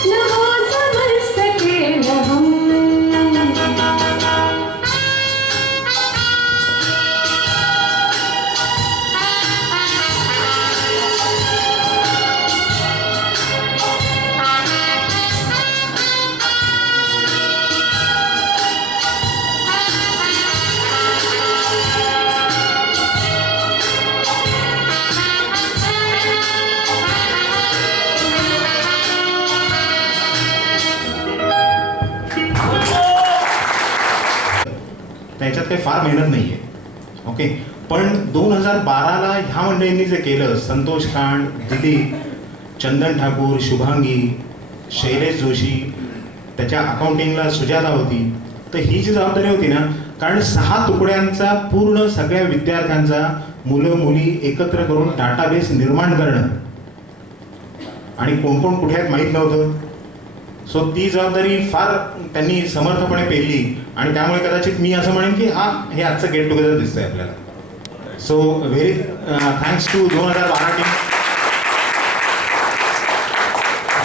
न वो समझ सके न हम। त्याच्यात काही फार मेहनत नाही आहे. ओके, पण 2012ला ह्या मंडळींनी जे केलं, संतोष कांड, दिलीप, चंदन ठाकूर, शुभांगी, शैलेश जोशी, त्याच्या अकाउंटिंगला सुजाता होती, तर ही जी जबाबदारी होती ना, कारण 6 तुकड्यांचा पूर्ण सगळ्या विद्यार्थ्यांचा मुलं मुली एकत्र करून डाटाबेस निर्माण करणं आणि कोण कोण कुठे आहेत माहीत नव्हतं. सो ती जबाबदारी फार त्यांनी समर्थपणे पेलली आणि त्यामुळे कदाचित मी असं म्हणेन की हे आजचं गेट टुगेदर दिसतंय आपल्याला. So very thanks to 2012 team.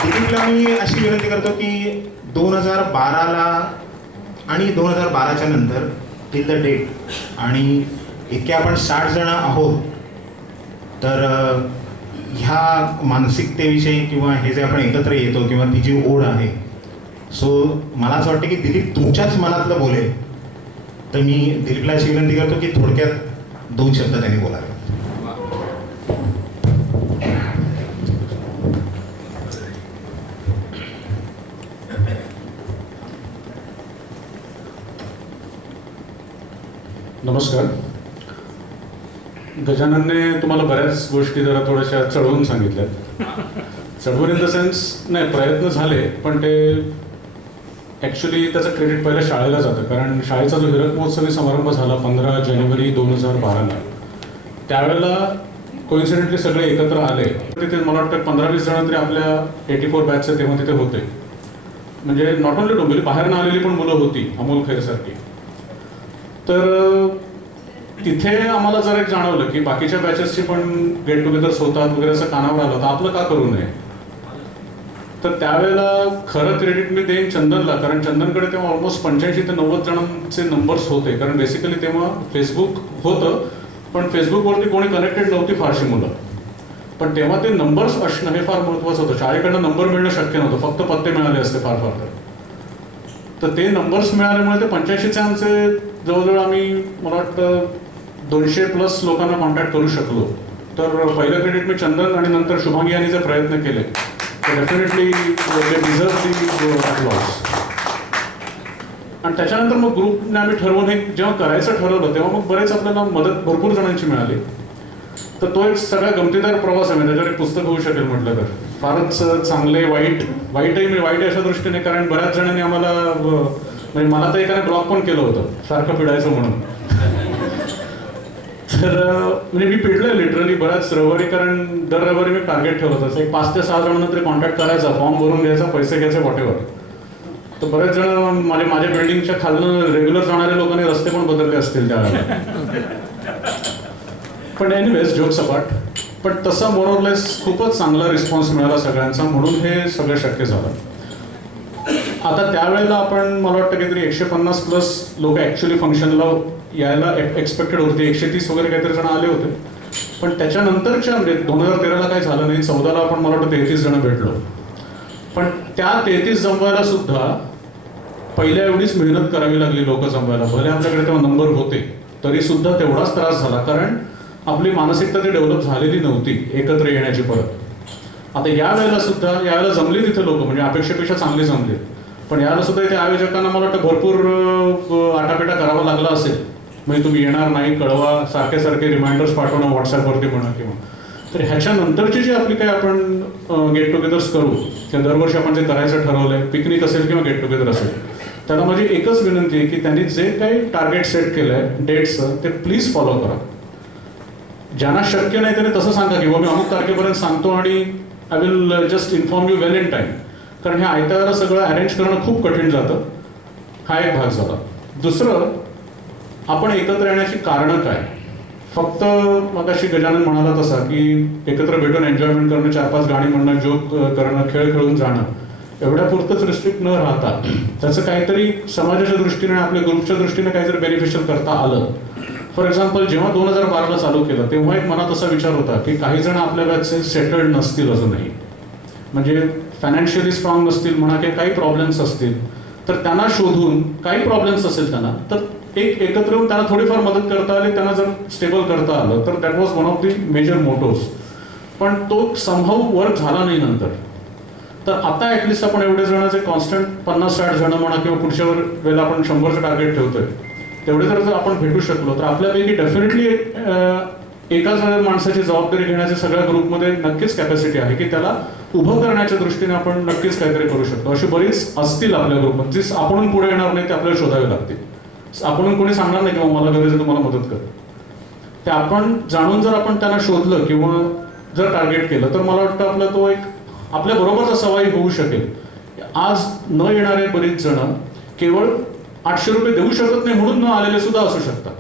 दिलीपला मी अशी विनंती करतो की 2012ला आणि 2012च्या नंतर टिल द डेट आणि इतके आपण 60 जण आहोत, तर ह्या मानसिकतेविषयी किंवा हे जे आपण एकत्र येतो किंवा ती जी ओढ आहे, सो मला असं वाटतं की दिलीप तुमच्याच मनातलं बोलेल, तर मी दिलीपला अशी विनंती करतो की थोडक्यात 2 शब्द त्यांनी बोलावे. नमस्कार. गजाननने तुम्हाला बऱ्याच गोष्टी जरा थोड्याशा चढवून सांगितल्यात. चढवून इन द सेन्स नाही, प्रयत्न झाले, पण ते ॲक्च्युली त्याचं क्रेडिट पहिल्या शाळेला जातं. कारण शाळेचा जो हिरक महोत्सवी समारंभ झाला 15 जानेवारी 2012ला, त्यावेळेला कोइन्सिडेंटली सगळे एकत्र आले. तिथे मला वाटतं 15-20 जण तरी आपल्या 84 बॅचचे तेव्हा तिथे होते. म्हणजे नॉट ओनली डोंबिवली, बाहेरनं आलेली पण मुलं होती, अमोल खैरसारखी. तर तिथे आम्हाला जरा एक जाणवलं की बाकीच्या बॅचेसची पण गेट टुगेदर्स होतात वगैरे असं कानावर आलं, तर आपलं का करू नये. तर त्यावेळेला खरं क्रेडिट मी देईन चंदनला, कारण चंदनकडे तेव्हा ऑलमोस्ट 85 ते 90 जणांचे नंबर्स होते. कारण बेसिकली तेव्हा फेसबुक होतं, पण फेसबुकवरती कोणी कनेक्टेड नव्हती फारशी मुलं. पण तेव्हा ते नंबर्स असणं हे फार महत्त्वाचं होतं. शाळेकडनं नंबर मिळणं शक्य नव्हतं, फक्त पत्ते मिळाले असते फार फार तर ते नंबर्स मिळाल्यामुळे ते 85चे आमचे जवळजवळ आम्ही मला वाटतं 200+ लोकांना कॉन्टॅक्ट करू शकलो. तर पहिलं क्रेडिट मी चंदन आणि नंतर शुभांगी यांनी जे प्रयत्न केले, तर डेफिनेटली ते डिझर्व दी अप्लॉज. आणि त्याच्यानंतर मग ग्रुपने आम्ही ठरवून हे जेव्हा करायचं ठरवलं, तेव्हा मग बरेच आपल्याला मदत भरपूर जणांची मिळाली. तर तो एक सगळा गमतीदार प्रवास आहे. त्याच्यावर एक पुस्तक होऊ शकेल म्हटलं तर. फारच चांगले वाईटही मी वाईट अशा दृष्टीने, कारण बऱ्याच जणांनी आम्हाला, म्हणजे मला तर एकाने ब्लॉक पण केलं होतं सारखं पिडायचं म्हणून. तर म्हणजे मी पिडलोय लिटरली बऱ्याच रविवारी, कारण दर रविवारी मी टार्गेट ठेवलं होतं. एक 5 ते 6 जणांना तरी कॉन्टॅक्ट करायचा, फॉर्म भरून घ्यायचा, पैसे घ्यायचे, वॉटेवर. तर बरेच जण माझ्या बिल्डिंगच्या खालनं रेग्युलर जाणाऱ्या लोकांनी रस्ते पण बदलले असतील त्यावेळेला. पण एनिवेज जोक्स अपार्ट, पण तसा मोरलेस खूपच चांगला रिस्पॉन्स मिळाला सगळ्यांचा, म्हणून हे सगळं शक्य झालं. आता त्यावेळेला आपण मला वाटतं काहीतरी 150+ लोक ॲक्च्युली फंक्शनला यायला एक्सपेक्टेड होते. 130 वगैरे काहीतरी जण आले होते. पण त्याच्यानंतरच्या म्हणजे 2013ला काही झालं नाही. 14ला आपण मला वाटतं 33 जण भेटलो. पण त्या 33 जमवायला सुद्धा पहिल्या एवढीच मेहनत करावी लागली लोक जमवायला. भले आपल्याकडे तेव्हा नंबर होते, तरी सुद्धा तेवढाच त्रास झाला, कारण आपली मानसिकता ती डेव्हलप झालेली नव्हती एकत्र येण्याची परत. आता यावेळेला जमली तिथे लोक, म्हणजे अपेक्षेपेक्षा चांगली जमली. पण याला सुद्धा इथे आयोजकांना मला वाटतं भरपूर आटापिटा करावा लागला असेल. म्हणजे तुम्ही येणार नाही कळवा, सारखे सारखे रिमाइंडर्स पाठवणं व्हॉट्सॲपवरती म्हणा किंवा. तर ह्याच्यानंतरची जी आपली काय आपण गेट टुगेदर्स करू किंवा दरवर्षी आपण जे करायचं ठरवलंय, पिकनिक असेल किंवा गेट टुगेदर असेल, त्याला माझी एकच विनंती आहे की त्यांनी जे काही टार्गेट सेट केलंय डेट्सचं ते प्लीज फॉलो करा. ज्यांना शक्य नाही त्याने तसं सांगा की मी अमुक तारखेपर्यंत सांगतो आणि I will just inform you well in time. कारण हे आयत्याला सगळं अरेंज करणं खूप कठीण जातं. हा एक भाग झाला. दुसरं, आपण एकत्र येण्याची कारणं काय. फक्त मगाशी गजानन म्हणाला तसा की एकत्र भेटून एन्जॉयमेंट करणं, 4-5 गाणी म्हणणं, जोक करणं, खेळ खेळून जाणं, एवढ्या पुरतंच रिस्ट्रिक्ट न राहता त्याचं काहीतरी समाजाच्या दृष्टीने, आपल्या ग्रुपच्या दृष्टीने काहीतरी बेनिफिशियल करता आलं. फॉर एक्झाम्पल, जेव्हा 2012ला चालू केलं तेव्हा एक मनात असा विचार होता की काही जण आपल्या बॅचचे सेटल्ड नसतील अजूनही, म्हणजे फायनान्शियली स्ट्रॉंग नसतील म्हणा किंवा काही प्रॉब्लेम्स असतील, तर त्यांना शोधून, काही प्रॉब्लेम्स असेल त्यांना, तर एक एकत्र येऊन त्यांना थोडीफार मदत करता आली, त्यांना जर स्टेबल करता आलं तर that was one of the major mottos. पण तो समहाऊ वर्क झाला नाही नंतर. तर आता ॲटलिस्ट आपण एवढे जण जे कॉन्स्टंट 50-60 जण म्हणा किंवा पुढच्या वेळेला आपण 100चं टार्गेट ठेवतोय, तेवढे जर आपण भेटू शकलो तर आपल्यापैकी डेफिनेटली एकाच माणसाची जबाबदारी घेण्याची सगळ्या ग्रुपमध्ये नक्कीच कॅपॅसिटी आहे की त्याला उभं करण्याच्या दृष्टीने आपण नक्कीच काहीतरी करू शकतो. अशी बरीच असतील आपल्या ग्रुपमध्ये जी आपण पुढे येणार नाही, ते आपल्याला शोधावे लागतील. आपण कोणी सांगणार नाही किंवा मला गरज आहे तुम्हाला मदत कर. ते आपण जाणून जर आपण त्यांना शोधलं किंवा जर टार्गेट केलं तर मला वाटतं आपला तो एक आपल्या बरोबरचा सवाई होऊ शकेल. आज न येणारे बरीच जण केवळ 800 रुपये देऊ शकत नाही म्हणून न आलेले सुद्धा असू शकतात.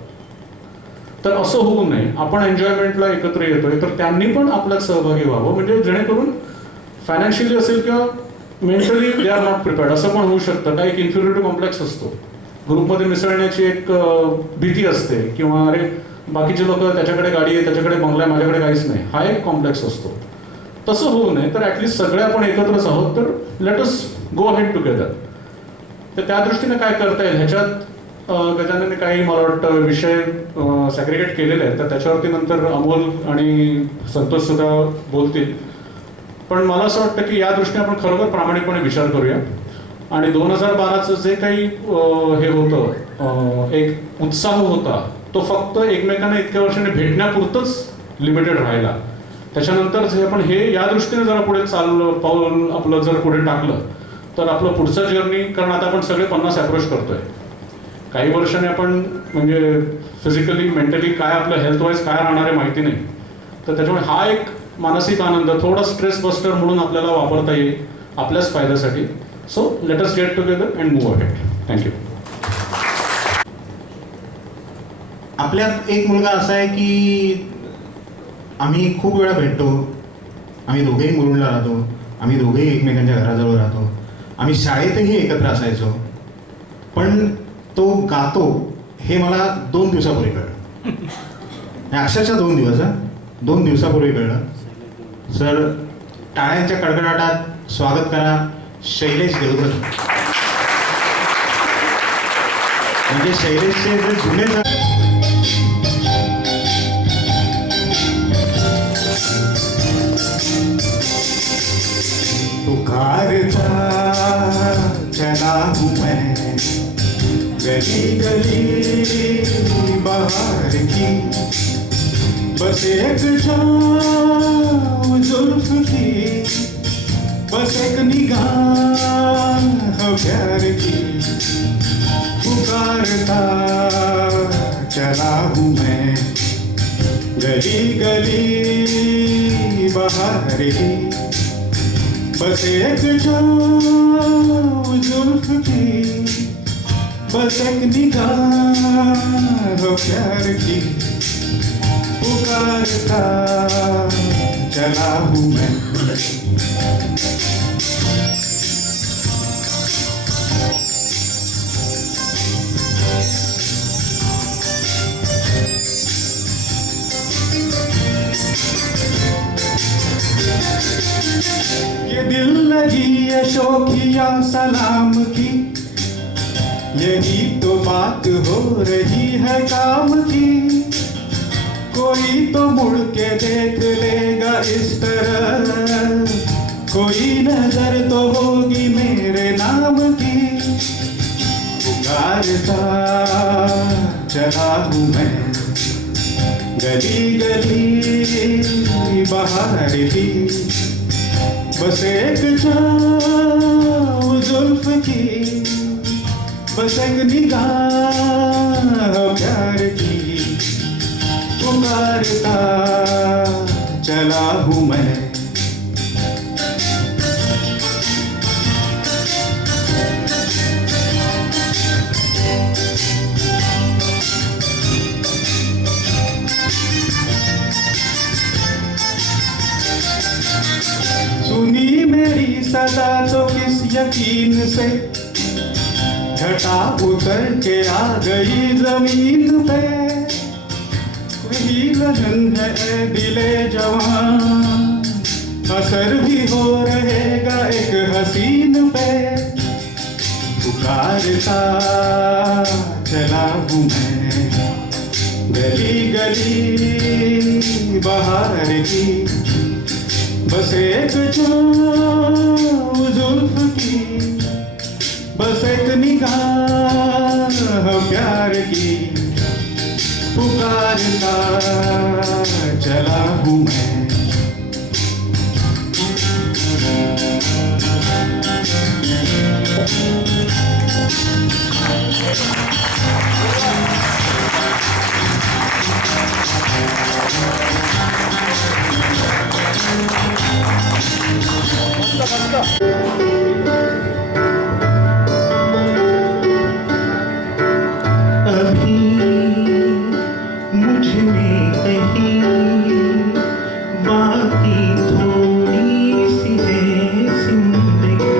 तर असं होऊ नये. आपण एन्जॉयमेंटला एकत्र येतोय तर त्यांनी पण आपल्यात सहभागी व्हावं, म्हणजे जेणेकरून फायनान्शियली असेल किंवा mentally they are not prepared असं पण होऊ शकतं. काही एक इन्फिरियरिटी कॉम्प्लेक्स असतो, ग्रुपमध्ये मिसळण्याची एक भीती असते किंवा अरे बाकीचे लोक त्याच्याकडे गाडी आहे, त्याच्याकडे बंगला आहे, माझ्याकडे काहीच नाही, हा एक कॉम्प्लेक्स असतो. तसं होऊ नये. तर ॲटलिस्ट सगळे आपण एकत्रच आहोत, तर let us go ahead together. तर त्या दृष्टीने काय करता येईल ह्याच्यात गजानने काही मला वाटतं विषय सॅग्रिगेट केलेले आहेत, तर त्याच्यावरती नंतर अमोल आणि संतोष सुद्धा बोलतील. पण मला असं वाटतं की या दृष्टीने आपण खरोखर प्रामाणिकपणे विचार करूया. आणि 2012चं जे काही हे होतं, एक उत्साह होता, तो फक्त एकमेकांना इतक्या वर्षाने भेटण्यापुरतंच लिमिटेड राहिला. त्याच्यानंतर जे आपण हे या दृष्टीने जरा पुढे पाऊल आपलं जर पुढे टाकलं तर आपलं पुढचं जर्नी, कारण आता आपण सगळे 50 अप्रोच करतोय, काही वर्षाने आपण म्हणजे फिजिकली मेंटली काय आपलं हेल्थ वाईज काय राहणार आहे माहिती नाही. तर त्याच्यामुळे हा एक मानसिक आनंद थोडा स्ट्रेस बस्टर म्हणून आपल्याला वापरता येईल आपल्याच फायद्यासाठी. So let us get together and move ahead. Thank you. आपल्यात एक मुलगा असा आहे की आम्ही खूप वेळा भेटतो, आम्ही दोघेही मुलुंडला राहतो, आम्ही दोघेही एकमेकांच्या घराजवळ राहतो, आम्ही शाळेतही एकत्र असायचो. पण तो गातो हे मला 2 दिवसापूर्वी कळलं. अक्षरशः 2 दिवस 2 दिवसापूर्वी कळलं. सर, टाळ्यांच्या कडकडाटात स्वागत करा शैलेश देवधर. म्हणजे शैलेशचे जे जुने पुकारता चला हूँ मैं गली गली बाहर की, बस एक छाँव जुल्फ की, बस एक निगाह प्यार की. पुकारता चला हूँ मैं गली गली बाहर की, बस एक छाँव जुल्फ की, बस एक निगाह प्यार की. पुकारता चला हूँ मैं. ये दिल लगी ये शौकिया सलाम की, यही तो बात हो रही है काम की. कोई तो मुड़ के देख लेगा इस तरह, कोई नजर तो होगी मेरे नाम की. पुकारता चला हूँ मैं, गली गली बहार की, बस एक छाँव जुल्फ की, बस एक निगाह प्यार की, पुकारता चला हूँ मैं। सुनी मेरी सदा तो किस यकीन से, घटा उतर के आ गई जमीन पे, वही लगन है दिले जवान, असर भी हो रहेगा एक हसीन पे, पुकारता चला हूँ मैं, गली गली बहार की, बस एक छाँव जुल्फ की, बस एक निगाह प्यार की, पुकारता चला हूँ मैं। अभी मुझ में कहीं बाकी थोड़ी सी है जिंदगी,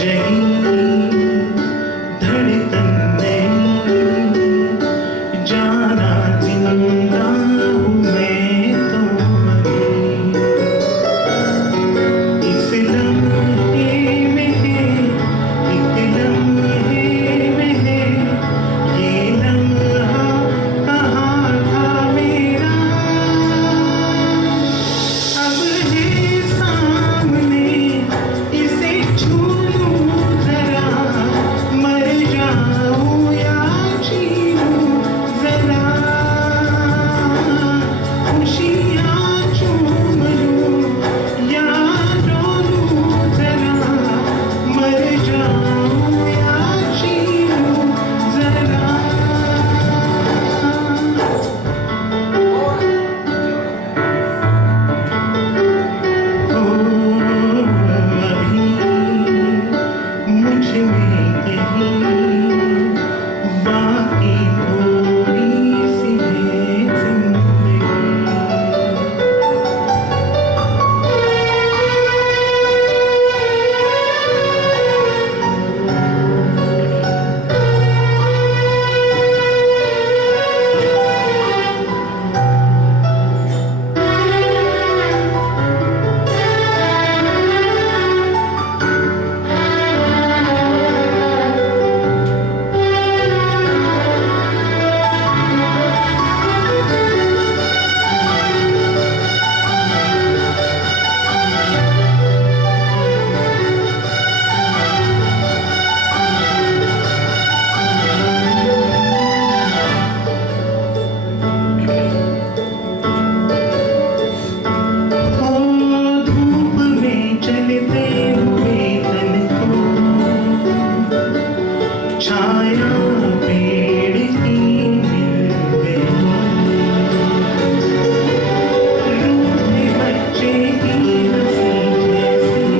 यही धड़कन नहीं, जाना जिंदा हूँ मैं तो अभी, इस लम्हे में है, एक लम्हे में है, ये लम्हा कहाँ था मेरा, अब है सामने, इसे छू लूं जरा, मर जाऊं या जी लूं जरा, खुशियाँ चूम लूं या रो लूं जरा, मर जाऊं या जी लूं जरा। अभी मुझ में कहीं बाकी थोड़ी सी है जिंदगी। धूप में चलते हुए तन को छाया पेड़ की मिल गई, रूठे बच्चे की हंसी जैसी,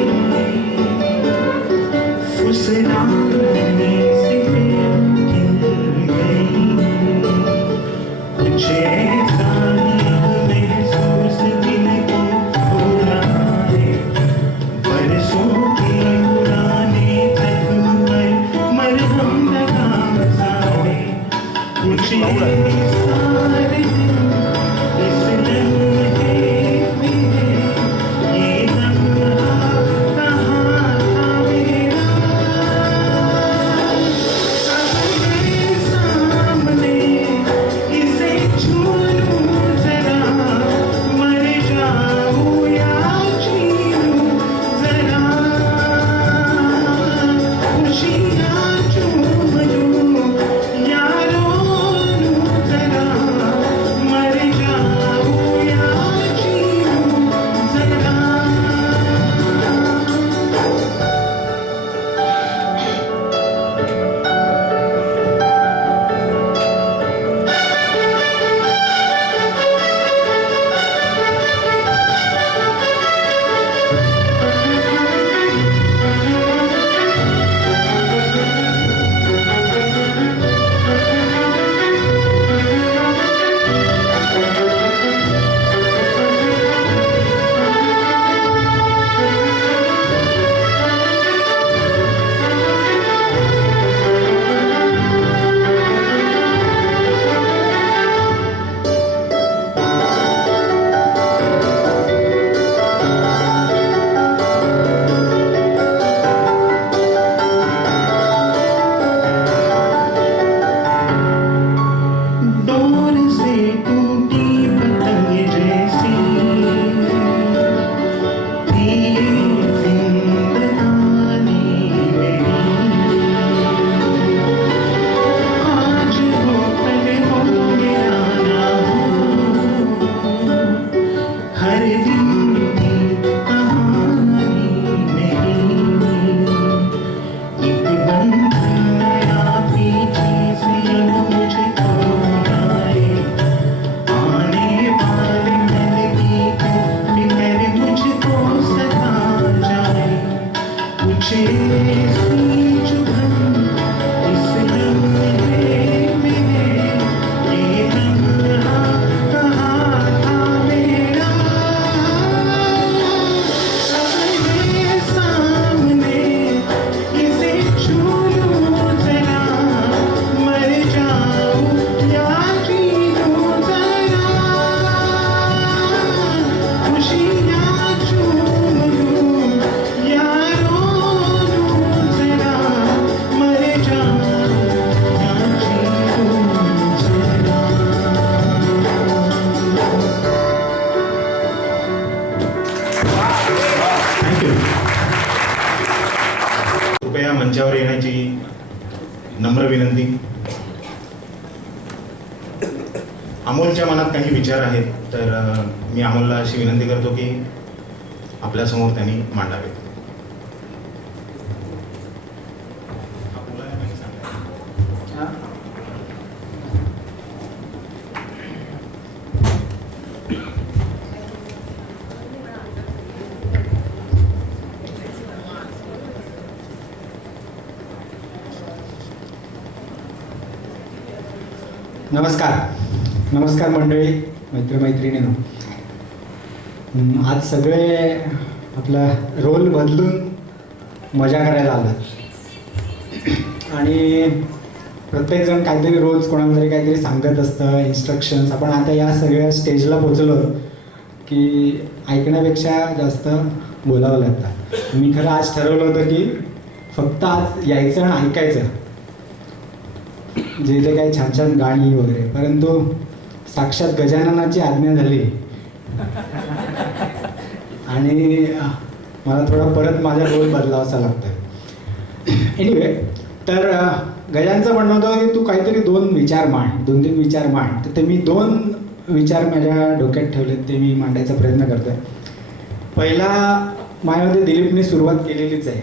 फुसलाने से खिल गई, कुछ ऐसा महसूस दिल को हो रहा है, बरसों की उड़ाने तक मरहम लगा सारे, कुछ सारे इस लम्हे में है, ये लम्हा कहाँ था मेरा, अब है सामने, इसे छू लूं जरा, मर जाऊं या जी लूं जरा, खुशियाँ चूम लूं अमोलच्या मनात काही विचार आहेत, तर मी अमोलला अशी विनंती करतो की आपल्यासमोर त्यांनी मांडावेत. नमस्कार मंडळी, मित्रमैत्रिणींनो. आज सगळे आपला रोल बदलून मजा करायला आलात आणि प्रत्येकजण काहीतरी रोज कोणाला तरी काहीतरी सांगत असतं, इन्स्ट्रक्शन्स. आपण आता या सगळ्या स्टेजला पोचलो की ऐकण्यापेक्षा जास्त बोलावं लागतं. मी खरं आज ठरवलं होतं की फक्त आज यायचं आणि ऐकायचं, जे जे काही छान छान गाणी वगैरे, परंतु साक्षात गजाननाची आज्ञा झाली आणि मला थोडा परत माझा रोल बदलावासा लागतोय. एनिवे, तर गजानचं म्हणणं होतं की तू काहीतरी दोन तीन विचार मांड. तर ते मी 2 विचार माझ्या डोक्यात ठेवलेत, ते मी मांडायचा प्रयत्न करतोय. पहिला, माझ्यामध्ये दिलीपने सुरुवात केलेलीच आहे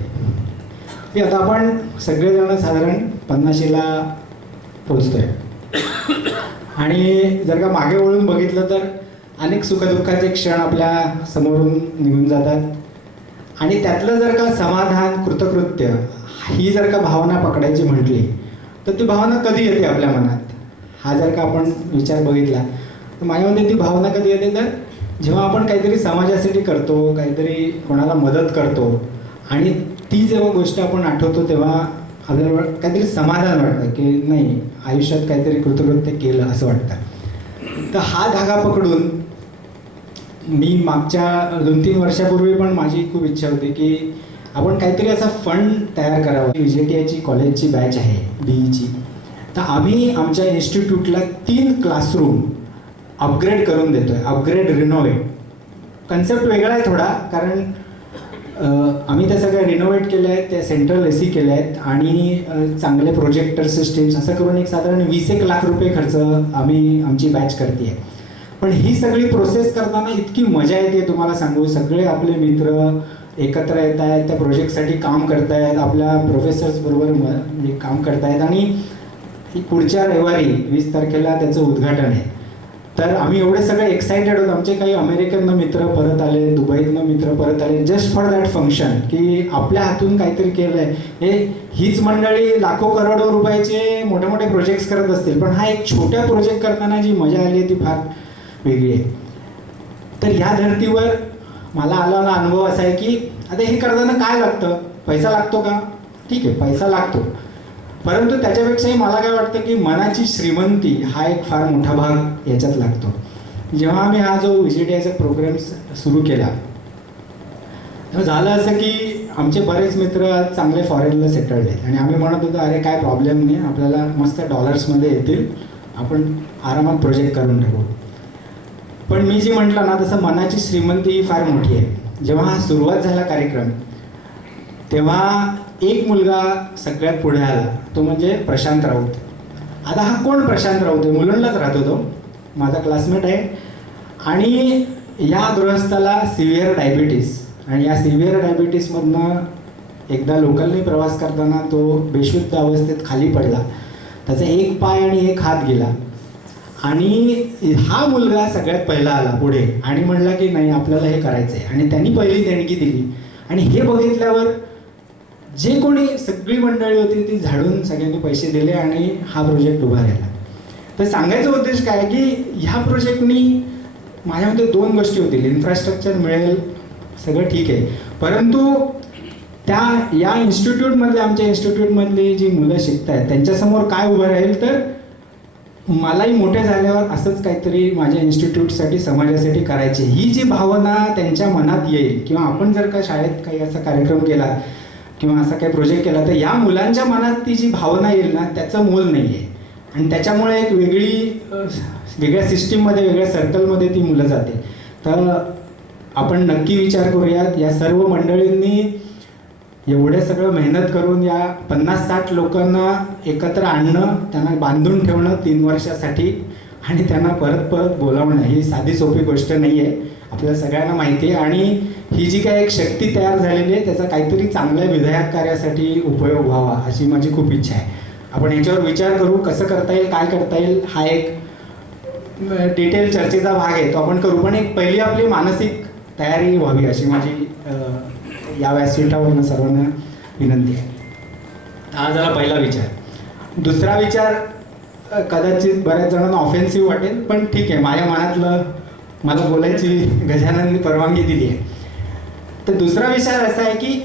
की आता आपण सगळेजण साधारण 50शीला पोचतोय आणि जर का मागे वळून बघितलं तर अनेक सुखदुःखाचे क्षण आपल्या समोरून निघून जातात आणि त्यातलं जर का समाधान, कृतकृत्य ही जर का भावना पकडायची म्हटली तर ती भावना कधी येते आपल्या मनात, हा जर का आपण विचार बघितला तर माझ्यामध्ये ती भावना कधी येते तर जेव्हा आपण काहीतरी समाजासाठी करतो, काहीतरी कोणाला मदत करतो आणि ती जेव्हा गोष्ट आपण आठवतो तेव्हा आपल्याला काहीतरी समाधान वाटतं की नाही, आयुष्यात काहीतरी कृतकृत्य केलं असं वाटतं. तर हा धागा पकडून मी मागच्या 2-3 वर्षापूर्वी पण माझी खूप इच्छा होती की आपण काहीतरी असा फंड तयार करावा. VJTIची कॉलेजची बॅच आहे BEची, तर आम्ही आमच्या इन्स्टिट्यूटला 3 क्लासरूम अपग्रेड करून देतोय. अपग्रेड रिनोव्हेट कन्सेप्ट वेगळा आहे थोडा, कारण आम्ही त्या सगळ्या रिनोव्हेट केल्या आहेत, त्या सेंट्रल AC केल्या आहेत आणि चांगले प्रोजेक्टर सिस्टीम्स असं करून एक साधारण 20-1 लाख रुपये खर्च आम्ही आमची बॅच करते आहे. पण ही सगळी प्रोसेस करताना इतकी मजा येते तुम्हाला सांगू. सगळे आपले मित्र एकत्र येत आहेत, त्या प्रोजेक्टसाठी काम करतायत, आपल्या प्रोफेसर्स बरोबर म्हणजे काम करतायत आणि पुढच्या रविवारी 20 तारखेला त्याचं उद्घाटन आहे. तर आम्ही एवढे सगळे एक्सायटेड होतो. आमचे काही अमेरिकननं मित्र परत आले, दुबईतनं मित्र परत आले, जस्ट फॉर दॅट फंक्शन की आपल्या हातून काहीतरी केलं आहे. हीच मंडळी लाखो करोडो रुपयाचे मोठे मोठे प्रोजेक्ट्स करत असतील, पण हा एक छोट्या प्रोजेक्ट करताना जी मजा आली ती फार वेगळी आहे. तर ह्या धर्तीवर मला आलेला अनुभव असा आहे की आता हे करताना काय लागतं, पैसा लागतो का? ठीक आहे, पैसा लागतो, परंतु त्याच्यापेक्षाही मला काय वाटतं की मनाची श्रीमंती हा एक फार मोठा भाग याच्यात लागतो. जेव्हा आम्ही हा जो VJTIचा प्रोग्राम सुरू केला तेव्हा झालं असं की आमचे बरेच मित्र आज चांगले फॉरेनला सेटल्ड आहेत आणि आम्ही म्हणत होतो अरे काय प्रॉब्लेम नाही, आपल्याला मस्त डॉलर्समध्ये येतील, आपण आरामात प्रोजेक्ट करून टाकू. पण मी जी म्हटलं ना तसं मनाची श्रीमंती ही फार मोठी आहे. जेव्हा हा सुरुवात झाला कार्यक्रम तेव्हा एक मुलगा सगळ्यात पुढे आला, तो म्हणजे प्रशांत राऊत. आता हा कोण प्रशांत राऊत आहे? मुलुंडलाच राहतो तो, माझा क्लासमेट आहे आणि या गृहस्थाला सिव्हिअर डायबिटीस आणि या सिव्हिअर डायबिटीसमधनं एकदा लोकलने प्रवास करताना तो बेशुद्ध अवस्थेत खाली पडला, त्याचा एक पाय आणि एक हात गेला आणि हा मुलगा सगळ्यात पहिला आला पुढे आणि म्हणला की नाही आपल्याला हे करायचं आहे आणि त्यांनी पहिली देणगी दिली. आणि हे बघितल्यावर जे कोणी सगळी मंडळी होती ती झाडून सगळ्यांनी पैसे दिले आणि हा प्रोजेक्ट उभा राहिला. तर सांगायचा उद्देश काय की ह्या प्रोजेक्टनी माझ्यामध्ये 2 गोष्टी होतील, इन्फ्रास्ट्रक्चर मिळेल, सगळं ठीक आहे, परंतु या इन्स्टिट्यूटमधले आमच्या इन्स्टिट्यूटमधली जी मुलं शिकत आहेत त्यांच्यासमोर काय उभं राहील तर मलाही मोठे झाल्यावर असंच काहीतरी माझ्या इन्स्टिट्यूटसाठी समाजासाठी करायचे, ही जी भावना त्यांच्या मनात येईल. किंवा आपण जर का शाळेत काही असा कार्यक्रम केला किंवा असा काही प्रोजेक्ट केला तर या मुलांच्या मनात ती जी भावना येईल ना त्याचं मोल नाही आहे आणि त्याच्यामुळे एक वेगळ्या सिस्टीममध्ये, वेगळ्या सर्कलमध्ये ती मुलं जाते. तर आपण नक्की विचार करूयात, या सर्व मंडळींनी एवढे सगळं मेहनत करून या 50-60 लोकांना एकत्र आणणं, त्यांना बांधून ठेवणं 3 वर्षासाठी आणि त्यांना परत परत बोलावणं ही साधी सोपी गोष्ट नाही आहे, आपल्याला सगळ्यांना माहिती आहे. आणि ही जी काय एक शक्ती तयार झालेली आहे त्याचा काहीतरी चांगल्या विधायक कार्यासाठी उपयोग व्हावा अशी माझी खूप इच्छा आहे. आपण याच्यावर विचार करू, कसं करता येईल, काय करता येईल, हा एक डिटेल चर्चेचा भाग आहे, तो आपण करू. पण एक पहिली आपली मानसिक तयारी व्हावी अशी माझी या व्यासपीठावरून सर्वांना विनंती आहे. हा झाला पहिला विचार. दुसरा विचार कदाचित बऱ्याच जणांना ऑफेन्सिव्ह वाटेल, पण ठीक आहे, माझ्या मनातलं मला बोलायची गजानननी परवानगी दिली आहे. तर दुसरा विचार असा आहे की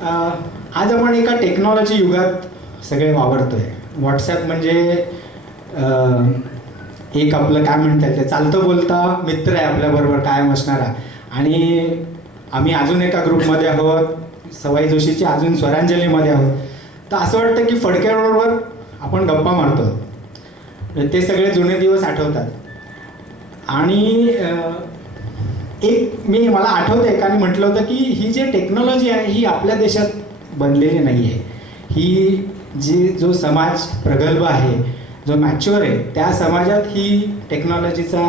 आज आपण एका टेक्नॉलॉजी युगात सगळे वावरतोय. व्हॉट्सॲप म्हणजे एक आपलं काय म्हणता येईल ते चालतं बोलता मित्र आहे आपल्याबरोबर कायम असणारा. आणि आम्ही अजून एका ग्रुपमध्ये आहोत, सवाई जोशीची अजून स्वरांजलीमध्ये आहोत. तर असं वाटतं की फडके रोडवर आपण गप्पा मारतो, ते सगळे जुने दिवस आठवतात. आणि मला आठवतं एकाने म्हटलं होतं की ही जी टेक्नॉलॉजी आहे ही आपल्या देशात बनलेली नाही आहे. ही जो समाज प्रगल्भ आहे, जो मॅच्युअर आहे, त्या समाजात ही टेक्नॉलॉजीचा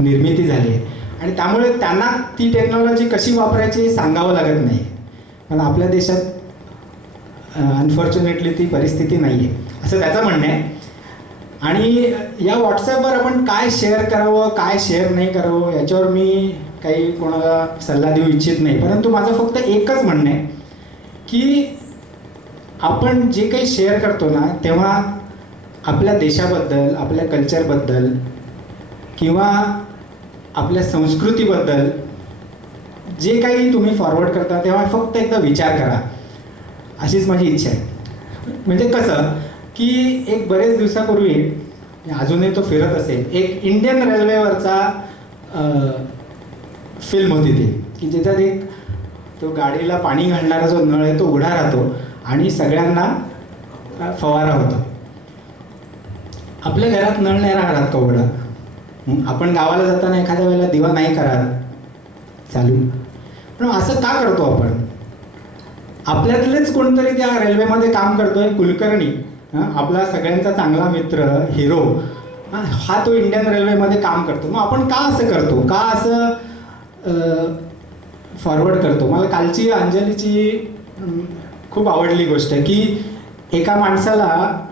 निर्मिती झाली आहे. आणि त्यामुळे त्यांना ती टेक्नॉलॉजी कशी वापरायची हे सांगावं लागत नाही. पण आपल्या देशात अनफॉर्च्युनेटली ती परिस्थिती नाही आहे असं त्याचं म्हणणं आहे. आणि या व्हॉट्सॲपवर आपण काय शेअर करावं, काय शेअर नाही करावं याच्यावर मी काही कोणाला सल्ला देऊ इच्छित नाही. परंतु माझं फक्त एकच म्हणणं आहे की आपण जे काही शेअर करतो ना, तेव्हा आपल्या देशाबद्दल, आपल्या कल्चरबद्दल किंवा आपल्या संस्कृतीबद्दल जे काही तुम्ही फॉरवर्ड करता तेव्हा फक्त एकदा विचार करा, अशीच माझी इच्छा आहे. म्हणजे कसं की एक बरेच दिवसापूर्वी, अजूनही तो फिरत असेल, एक इंडियन रेल्वेवरचा फिल्म होती ती, की ज्याच्यात एक तो गाडीला पाणी घालणारा जो नळ आहे तो उघडा राहतो आणि सगळ्यांना फवारा होतो. आपल्या घरात नळ नाही राहत का उघडा? आपण गावाला जाताना एखाद्या वेळेला दिवा नाही करत चालू, पण असं का करतो आपण? आपल्यातलेच कोणतरी त्या रेल्वेमध्ये काम करतोय, कुलकर्णी आपला सगळ्यांचा चांगला मित्र, हिरो, हा तो इंडियन रेल्वेमध्ये काम करतो. मग आपण का असं करतो, का असं फॉरवर्ड करतो? मला कालची अंजलीची खूप आवडली गोष्ट की एका माणसाला,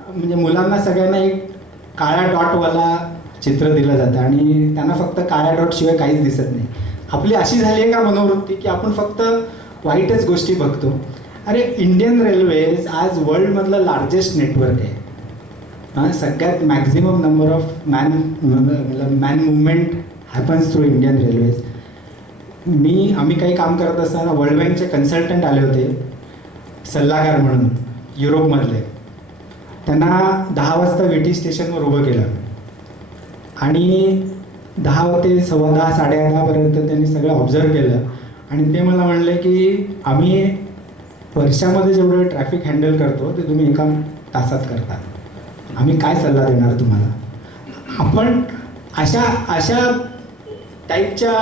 म्हणजे मुलांना सगळ्यांना एक काळ्या डॉटवाला चित्र दिलं जातं आणि त्यांना फक्त काळ्या डॉटशिवाय काहीच दिसत नाही. आपली अशी झाली आहे का मनोवृत्ती की आपण फक्त वाईटच गोष्टी बघतो? अरे, इंडियन रेल्वेज आज वर्ल्डमधलं लार्जेस्ट नेटवर्क आहे. सगळ्यात maximum number of man movement happens through Indian railways. आम्ही काही काम करत असताना वर्ल्ड बँकचे कन्सल्टंट आले होते सल्लागार म्हणून युरोपमधले. त्यांना 10 वाजता विटी स्टेशनवर उभं केलं आणि 10 ते 10:15 10:30पर्यंत त्यांनी सगळं ऑब्झर्व केलं. आणि ते मला म्हणले की आम्ही वर्षामध्ये जेवढं ट्रॅफिक हँडल करतो ते तुम्ही एका तासात करता, आम्ही काय सल्ला देणार तुम्हाला? आपण अशा टाईपच्या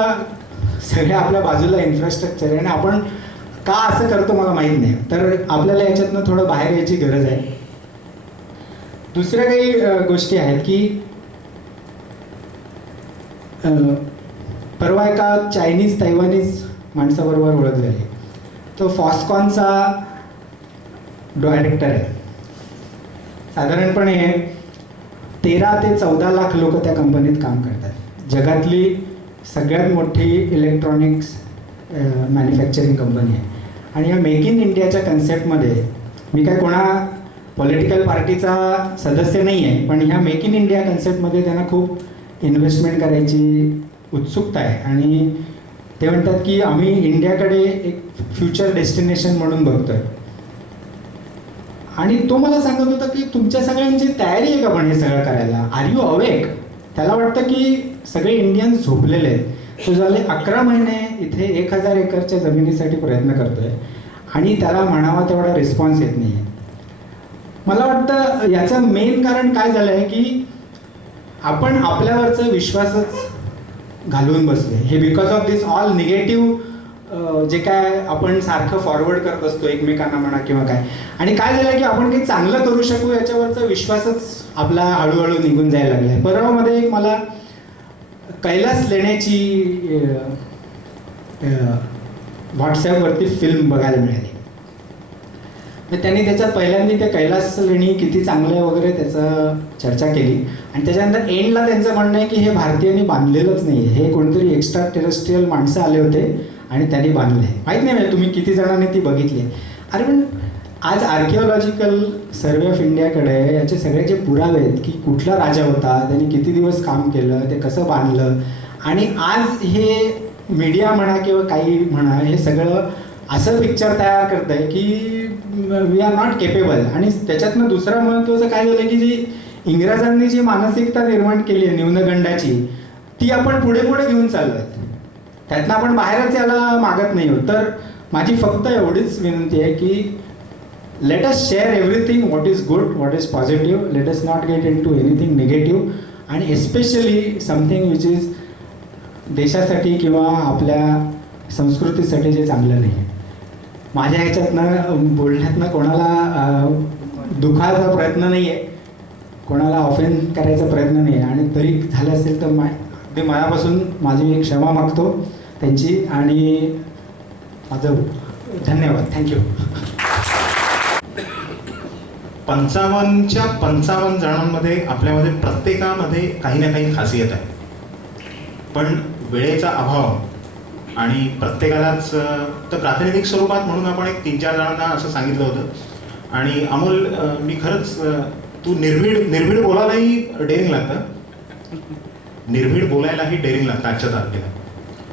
सगळ्या आपल्या बाजूला इन्फ्रास्ट्रक्चर आहे आणि आपण का असं करतो मला माहीत नाही. तर आपल्याला याच्यातनं थोडं बाहेर यायची गरज आहे. दुसऱ्या काही गोष्टी आहेत की परवा एका चायनीज तैवानीज माणसाबरोबर ओळख झाली. तो फॉस्कॉनचा डायरेक्टर आहे. साधारणपणे 13 ते 14 लाख लोक त्या कंपनीत काम करतात. जगातली सगळ्यात मोठी इलेक्ट्रॉनिक्स मॅन्युफॅक्चरिंग कंपनी आहे. आणि या मेक इन इंडियाच्या कन्सेप्टमध्ये मी काय कोणा पॉलिटिकल पार्टीचा सदस्य नाही आहे, पण ह्या मेक इन इंडिया कन्सेप्टमध्ये त्यांना खूप इन्व्हेस्टमेंट करायची उत्सुकता आहे. आणि ते म्हणतात की आम्ही इंडियाकडे एक फ्युचर डेस्टिनेशन म्हणून बघतोय. आणि तो मला सांगत होता की तुमच्या सगळ्यांची तयारी आहे का पण हे सगळं करायला? Are you awake? त्याला वाटतं की सगळे इंडियन्स झोपलेले आहेत. तो झाले 11 महिने इथे 1000 एकरच्या जमिनीसाठी प्रयत्न करतोय आणि त्याला म्हणावा तेवढा रिस्पॉन्स येत नाही आहे. मला वाटतं याचं मेन कारण काय झालं आहे की आपण आपल्यावरचा विश्वासच घालवून बसले. हे because of this all negative जे काय आपण सारखं फॉरवर्ड करत असतो एकमेकांना म्हणा किंवा काय. आणि काय झालं की आपण काही चांगलं करू शकू याच्यावरचा विश्वासच आपला हळूहळू निघून जायला लागला आहे. परवामध्ये एक मला कैलास लेण्याची व्हॉट्सॲपवरती फिल्म बघायला मिळाली. तर त्यांनी त्याच्यात पहिल्यांदा ते कैलास लेणी किती चांगलं आहे वगैरे त्याचं चर्चा केली आणि त्याच्यानंतर एंडला त्यांचं म्हणणं आहे की हे भारतीयांनी बांधलेलंच नाही आहे, हे कोणतरी एक्स्ट्रा टेरेस्ट्रियल माणसं आले होते आणि त्यांनी बांधले. माहीत नाही म्हणजे तुम्ही किती जणांनी ती बघितली. अरे पण आज आर्किओलॉजिकल सर्वे ऑफ इंडियाकडे याचे सगळे जे पुरावे आहेत की कुठला राजा होता, त्यांनी किती दिवस काम केलं, ते कसं बांधलं, आणि आज हे मीडिया म्हणा किंवा काही म्हणा हे सगळं असं पिक्चर तयार करत आहे की वी आर नॉट केपेबल. आणि त्याच्यातनं दुसरं महत्त्वाचं काय झालं की जी इंग्रजांनी जी मानसिकता निर्माण केली आहे न्यूनगंडाची, ती आपण पुढे पुढे घेऊन चाललो आहेत. त्यातनं आपण बाहेरच याला मागत नाही होत. तर माझी फक्त एवढीच विनंती आहे की let us share everything what is good, what is positive, let us not get into anything negative, आणि एस्पेशली समथिंग विच इज देशासाठी किंवा आपल्या संस्कृतीसाठी जे चांगलं नाही आहे. माझ्या ह्याच्यातनं बोलण्यातनं कोणाला दुखायचा प्रयत्न नाही आहे, कोणाला ऑफेंड करायचा प्रयत्न नाही आहे, आणि तरी झालं असेल तर अगदी मनापासून माझी क्षमा मागतो त्यांची, आणि माझं धन्यवाद. थँक्यू. 55च्या 55 जणांमध्ये आपल्यामध्ये प्रत्येकामध्ये काही ना काही खासियत आहे, पण वेळेचा अभाव आणि प्रत्येकालाच तर प्रातिनिधिक स्वरूपात म्हणून आपण एक 3-4 जणांना असं सांगितलं होतं. आणि अमोल, मी खरंच तू निर्भीड बोलायलाही डेअरिंग लागतं, निर्भीड बोलायलाही डेअरिंग लागतं आजच्या तारखेला.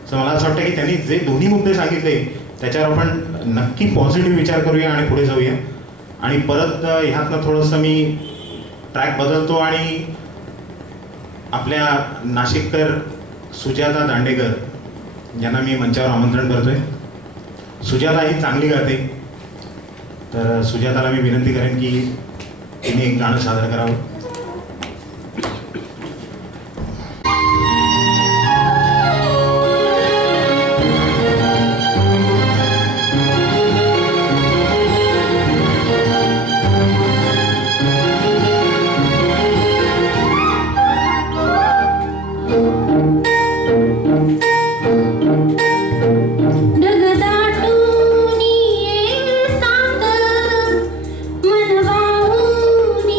सो मला असं वाटतं की त्यांनी जे दोन्ही मुद्दे सांगितले त्याच्यावर आपण नक्की पॉझिटिव्ह विचार करूया आणि पुढे जाऊया. आणि परत ह्यातनं थोडंसं मी ट्रॅक बदलतो आणि आपल्या नाशिककर सुजाता दांडेकर यांना मी मंचावर आमंत्रण करतोय. सुजाता ही चांगली गाते, तर सुजाताला मी विनंती करेन की तिने एक गाणं सादर करावं. ढगदाटून येतात मन वाहून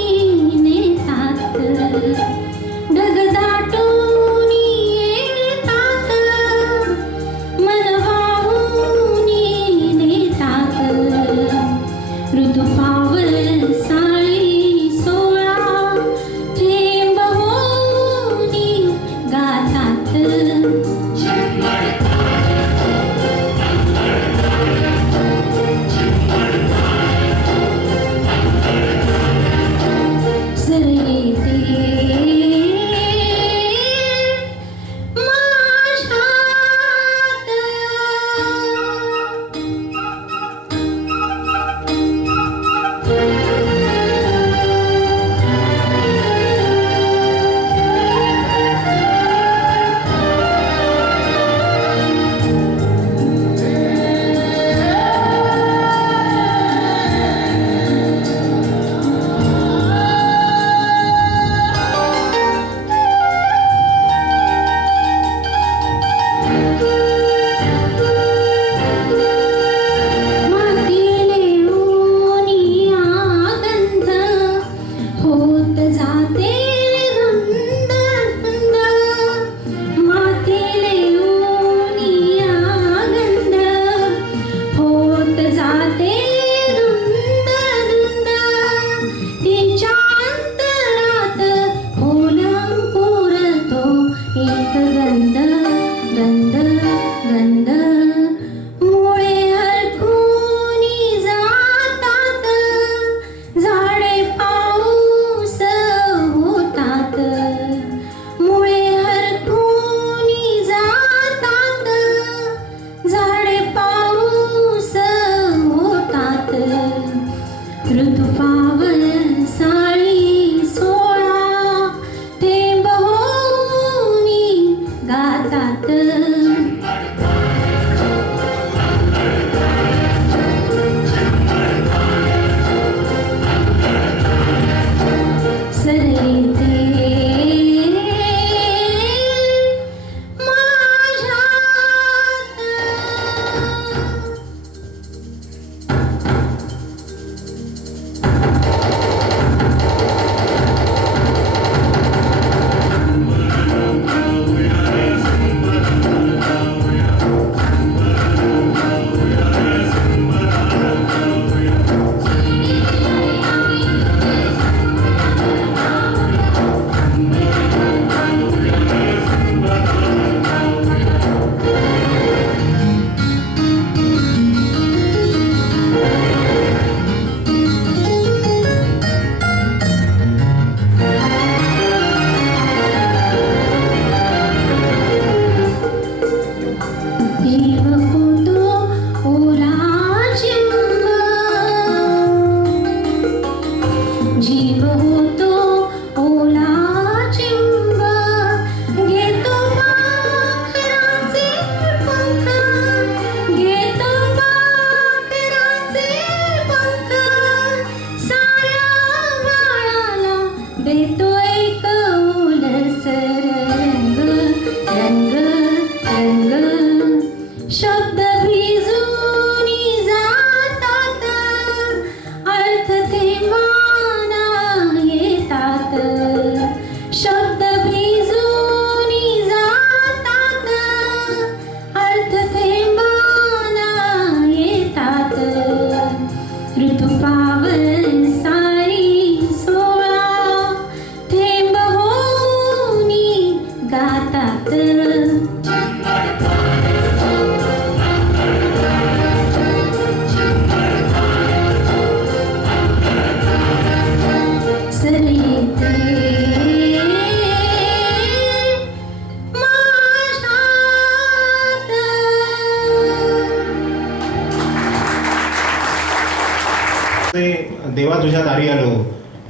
देवा तुझ्या दारी आलो,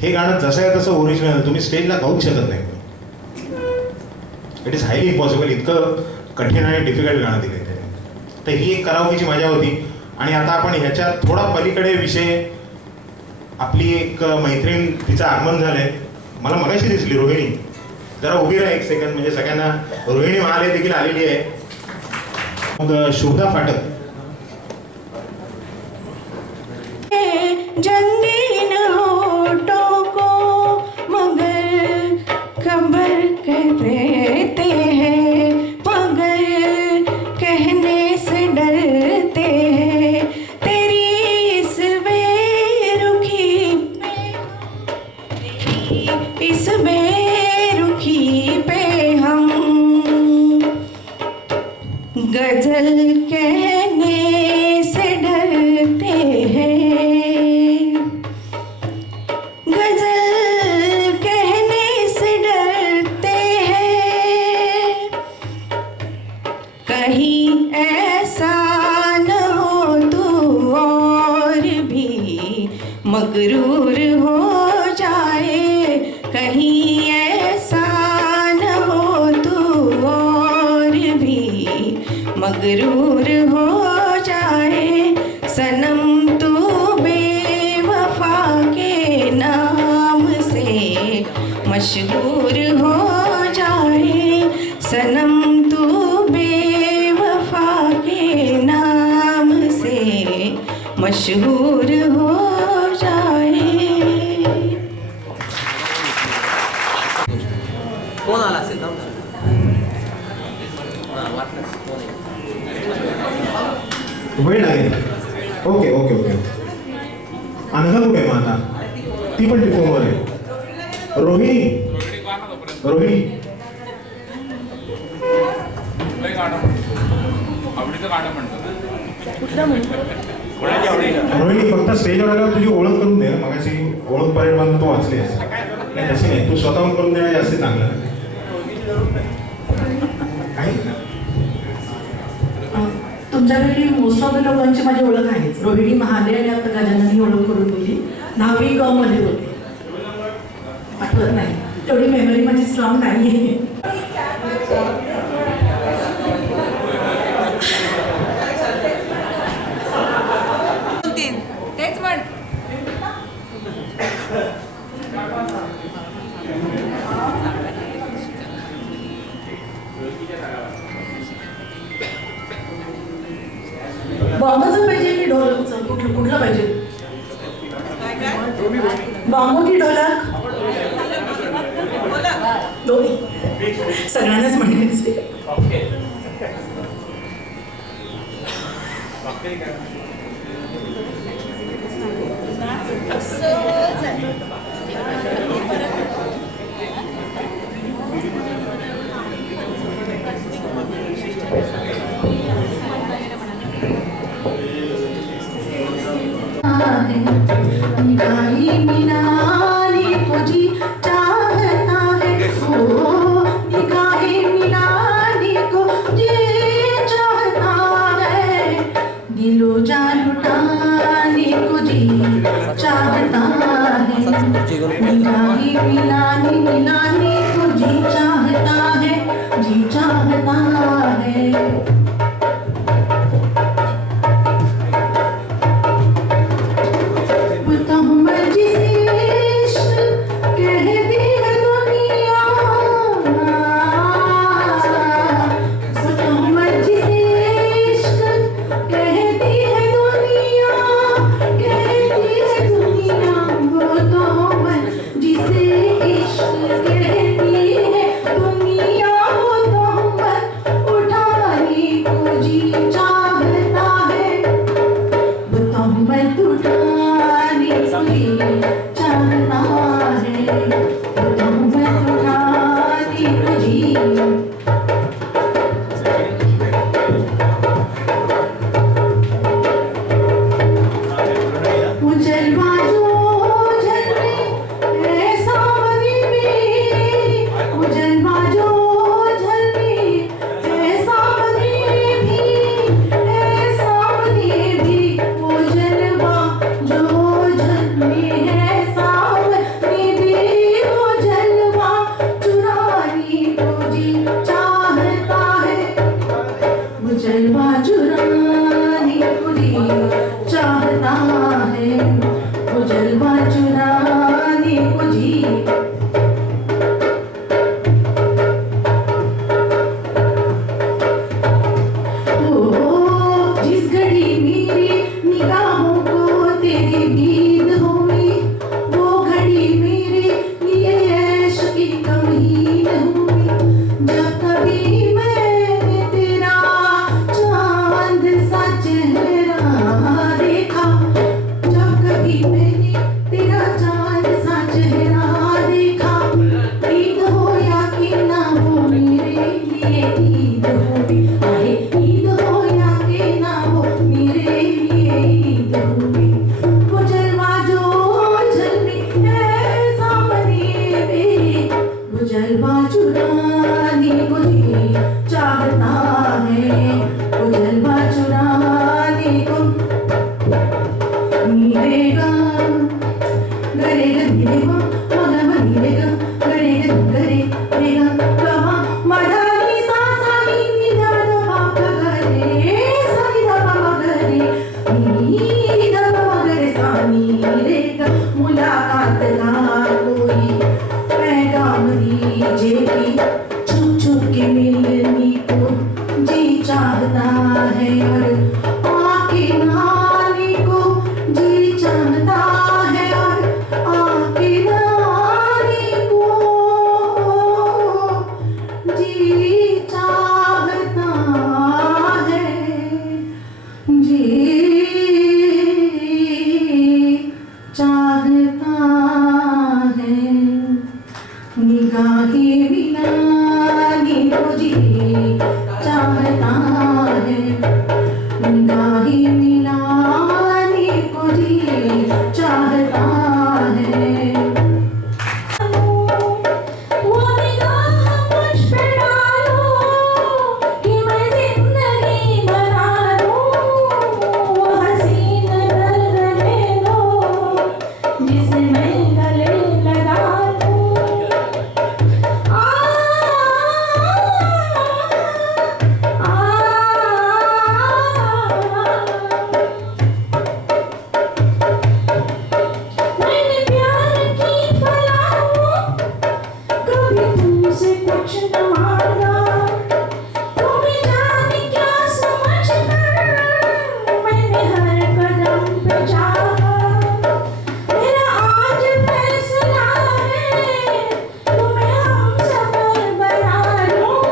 हे गाणं जसं आहे तसं ओरिजिनल तुम्ही स्टेजला गाऊच शकत नाही. It is highly impossible. इतकं कठीण आणि डिफिकल्ट गाणं दिलं त्याने. तर ही एक कराओकेची मजा होती. आणि आता आपण ह्याच्या थोडा पलीकडे विषय, आपली एक मैत्रीण, तिचं आगमन झालंय. मला मगाशी दिसली रोहिणी. जरा उभी राहा एक सेकंड, म्हणजे सगळ्यांना रोहिणी महाले देखील आलेली आहे. मग शुभदा फाटक. जंगीन होठों को मगर खबर कर देते हैं, मगर कहने से डरते हैं. तेरी इस बेरुखी पे हम गजल कहने से डरते हैं. कहीं ऐसा न हो तू और भी मगरूर हो जाए, कहीं ऐसा न हो तू और भी मगरूर हो जाए. सनम तू बेवफा के नाम से मशहूर हो जाए. सनम तू नाम से मशहूर हो जाए. कोण आला असेल ना? वेळ लागेल. Okay okay okay. अनघा कुठे मग आता? ती पण फोनवर आहे. रोहिणी, रोहिणी रोहिणी, फक्त स्टेजवर आल्यावर तुझी ओळख करून दे. मगाशी ओळख परेड बांधून तू वाचलीस. नाही तशी नाही, तू स्वतःहून करून देणं जास्त चांगलं. तुमच्यापैकी मोस्ट ऑफ द लोकांची माझी ओळख आहे. रोहिणी महाले आणि आता गजाननी ओळख करून दिली. 10वी क मध्ये होते, आठवत नाही. तेवढी मेमरी माझी स्ट्रॉंग नाही आहे. तेच म्हण. बॉम्बाचं पाहिजे की ढोलकचं? कुठलं पाहिजे? बॉम्बो की ढोलक? दोन्ही. सगळ्यांनाच म्हणायचे. निगाही मिलानी तुझी चाहता है, ओ निगाही मिलानी को ये चाहता है. दिलो जान लुटाने को जी चाहता है. निगाही मिलानी को जी चाहता है, जी चाहता है. चाहता है वो जलवा चुराने को जी चाहता है वो जलवा चुराने को जी जिस घड़ी मेरी निगाहों को तेरी दीद हुई वो घड़ी मेरे लिए ऐश की कमीन हुई जब कभी मैंने तेरा चांद सा चेहरा देखा जब कभी मैंने तेरा चांद सा चेहरा देखा ईद हो या कि ना हो मेरे लिए ईद हुई आए ईद हो या कि ना हो मेरे लिए ईद हुई वो जलवा जो झलमी है सामने में वो जलवा चुराने को जी चाहता है वो जलवा चुराने को नीरेगा गरेगा नीरेगा मगम नीरेगा गरेगा गरेगा कमा मधानी सासानी निधान बाप गरे सनी दबा गरे नी दबा गरे सानी रेगा मुलाकात का कोई पैगाम दीजिए कि छुप छुप के मिलने को जी चाहता है और आके नाने को जी चाहता है और आके नाने को जी चाहता है जी चाहता है निगाहें मिलाने को जी चाहता है निगाहें मिलाने को जी चाहता है वो निगाह मुझ पे डालो कि मैं जिंदगी बना लूं वो हसीन रहने दो जिसे मैं गले लगा लूं मैंने प्यार की फलाओं कभी तुमसे कुछ न मांगा तुम्हें जाने क्या समझ कर मैंने हर कदम पे चाहा मेरा आज फैसला है तुम्हें हम सफर बना लूं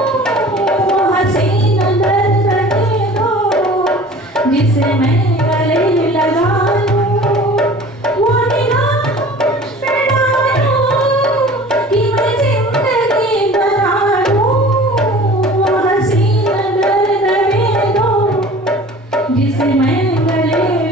वो हसीन दर्द रहने दो जिसे मैं गले लगा लूं वो निगाह मुझ पे डालो कि मैं जिंदगी बना लूं वो हसीन दर्द रहने दो जिसे मैं गले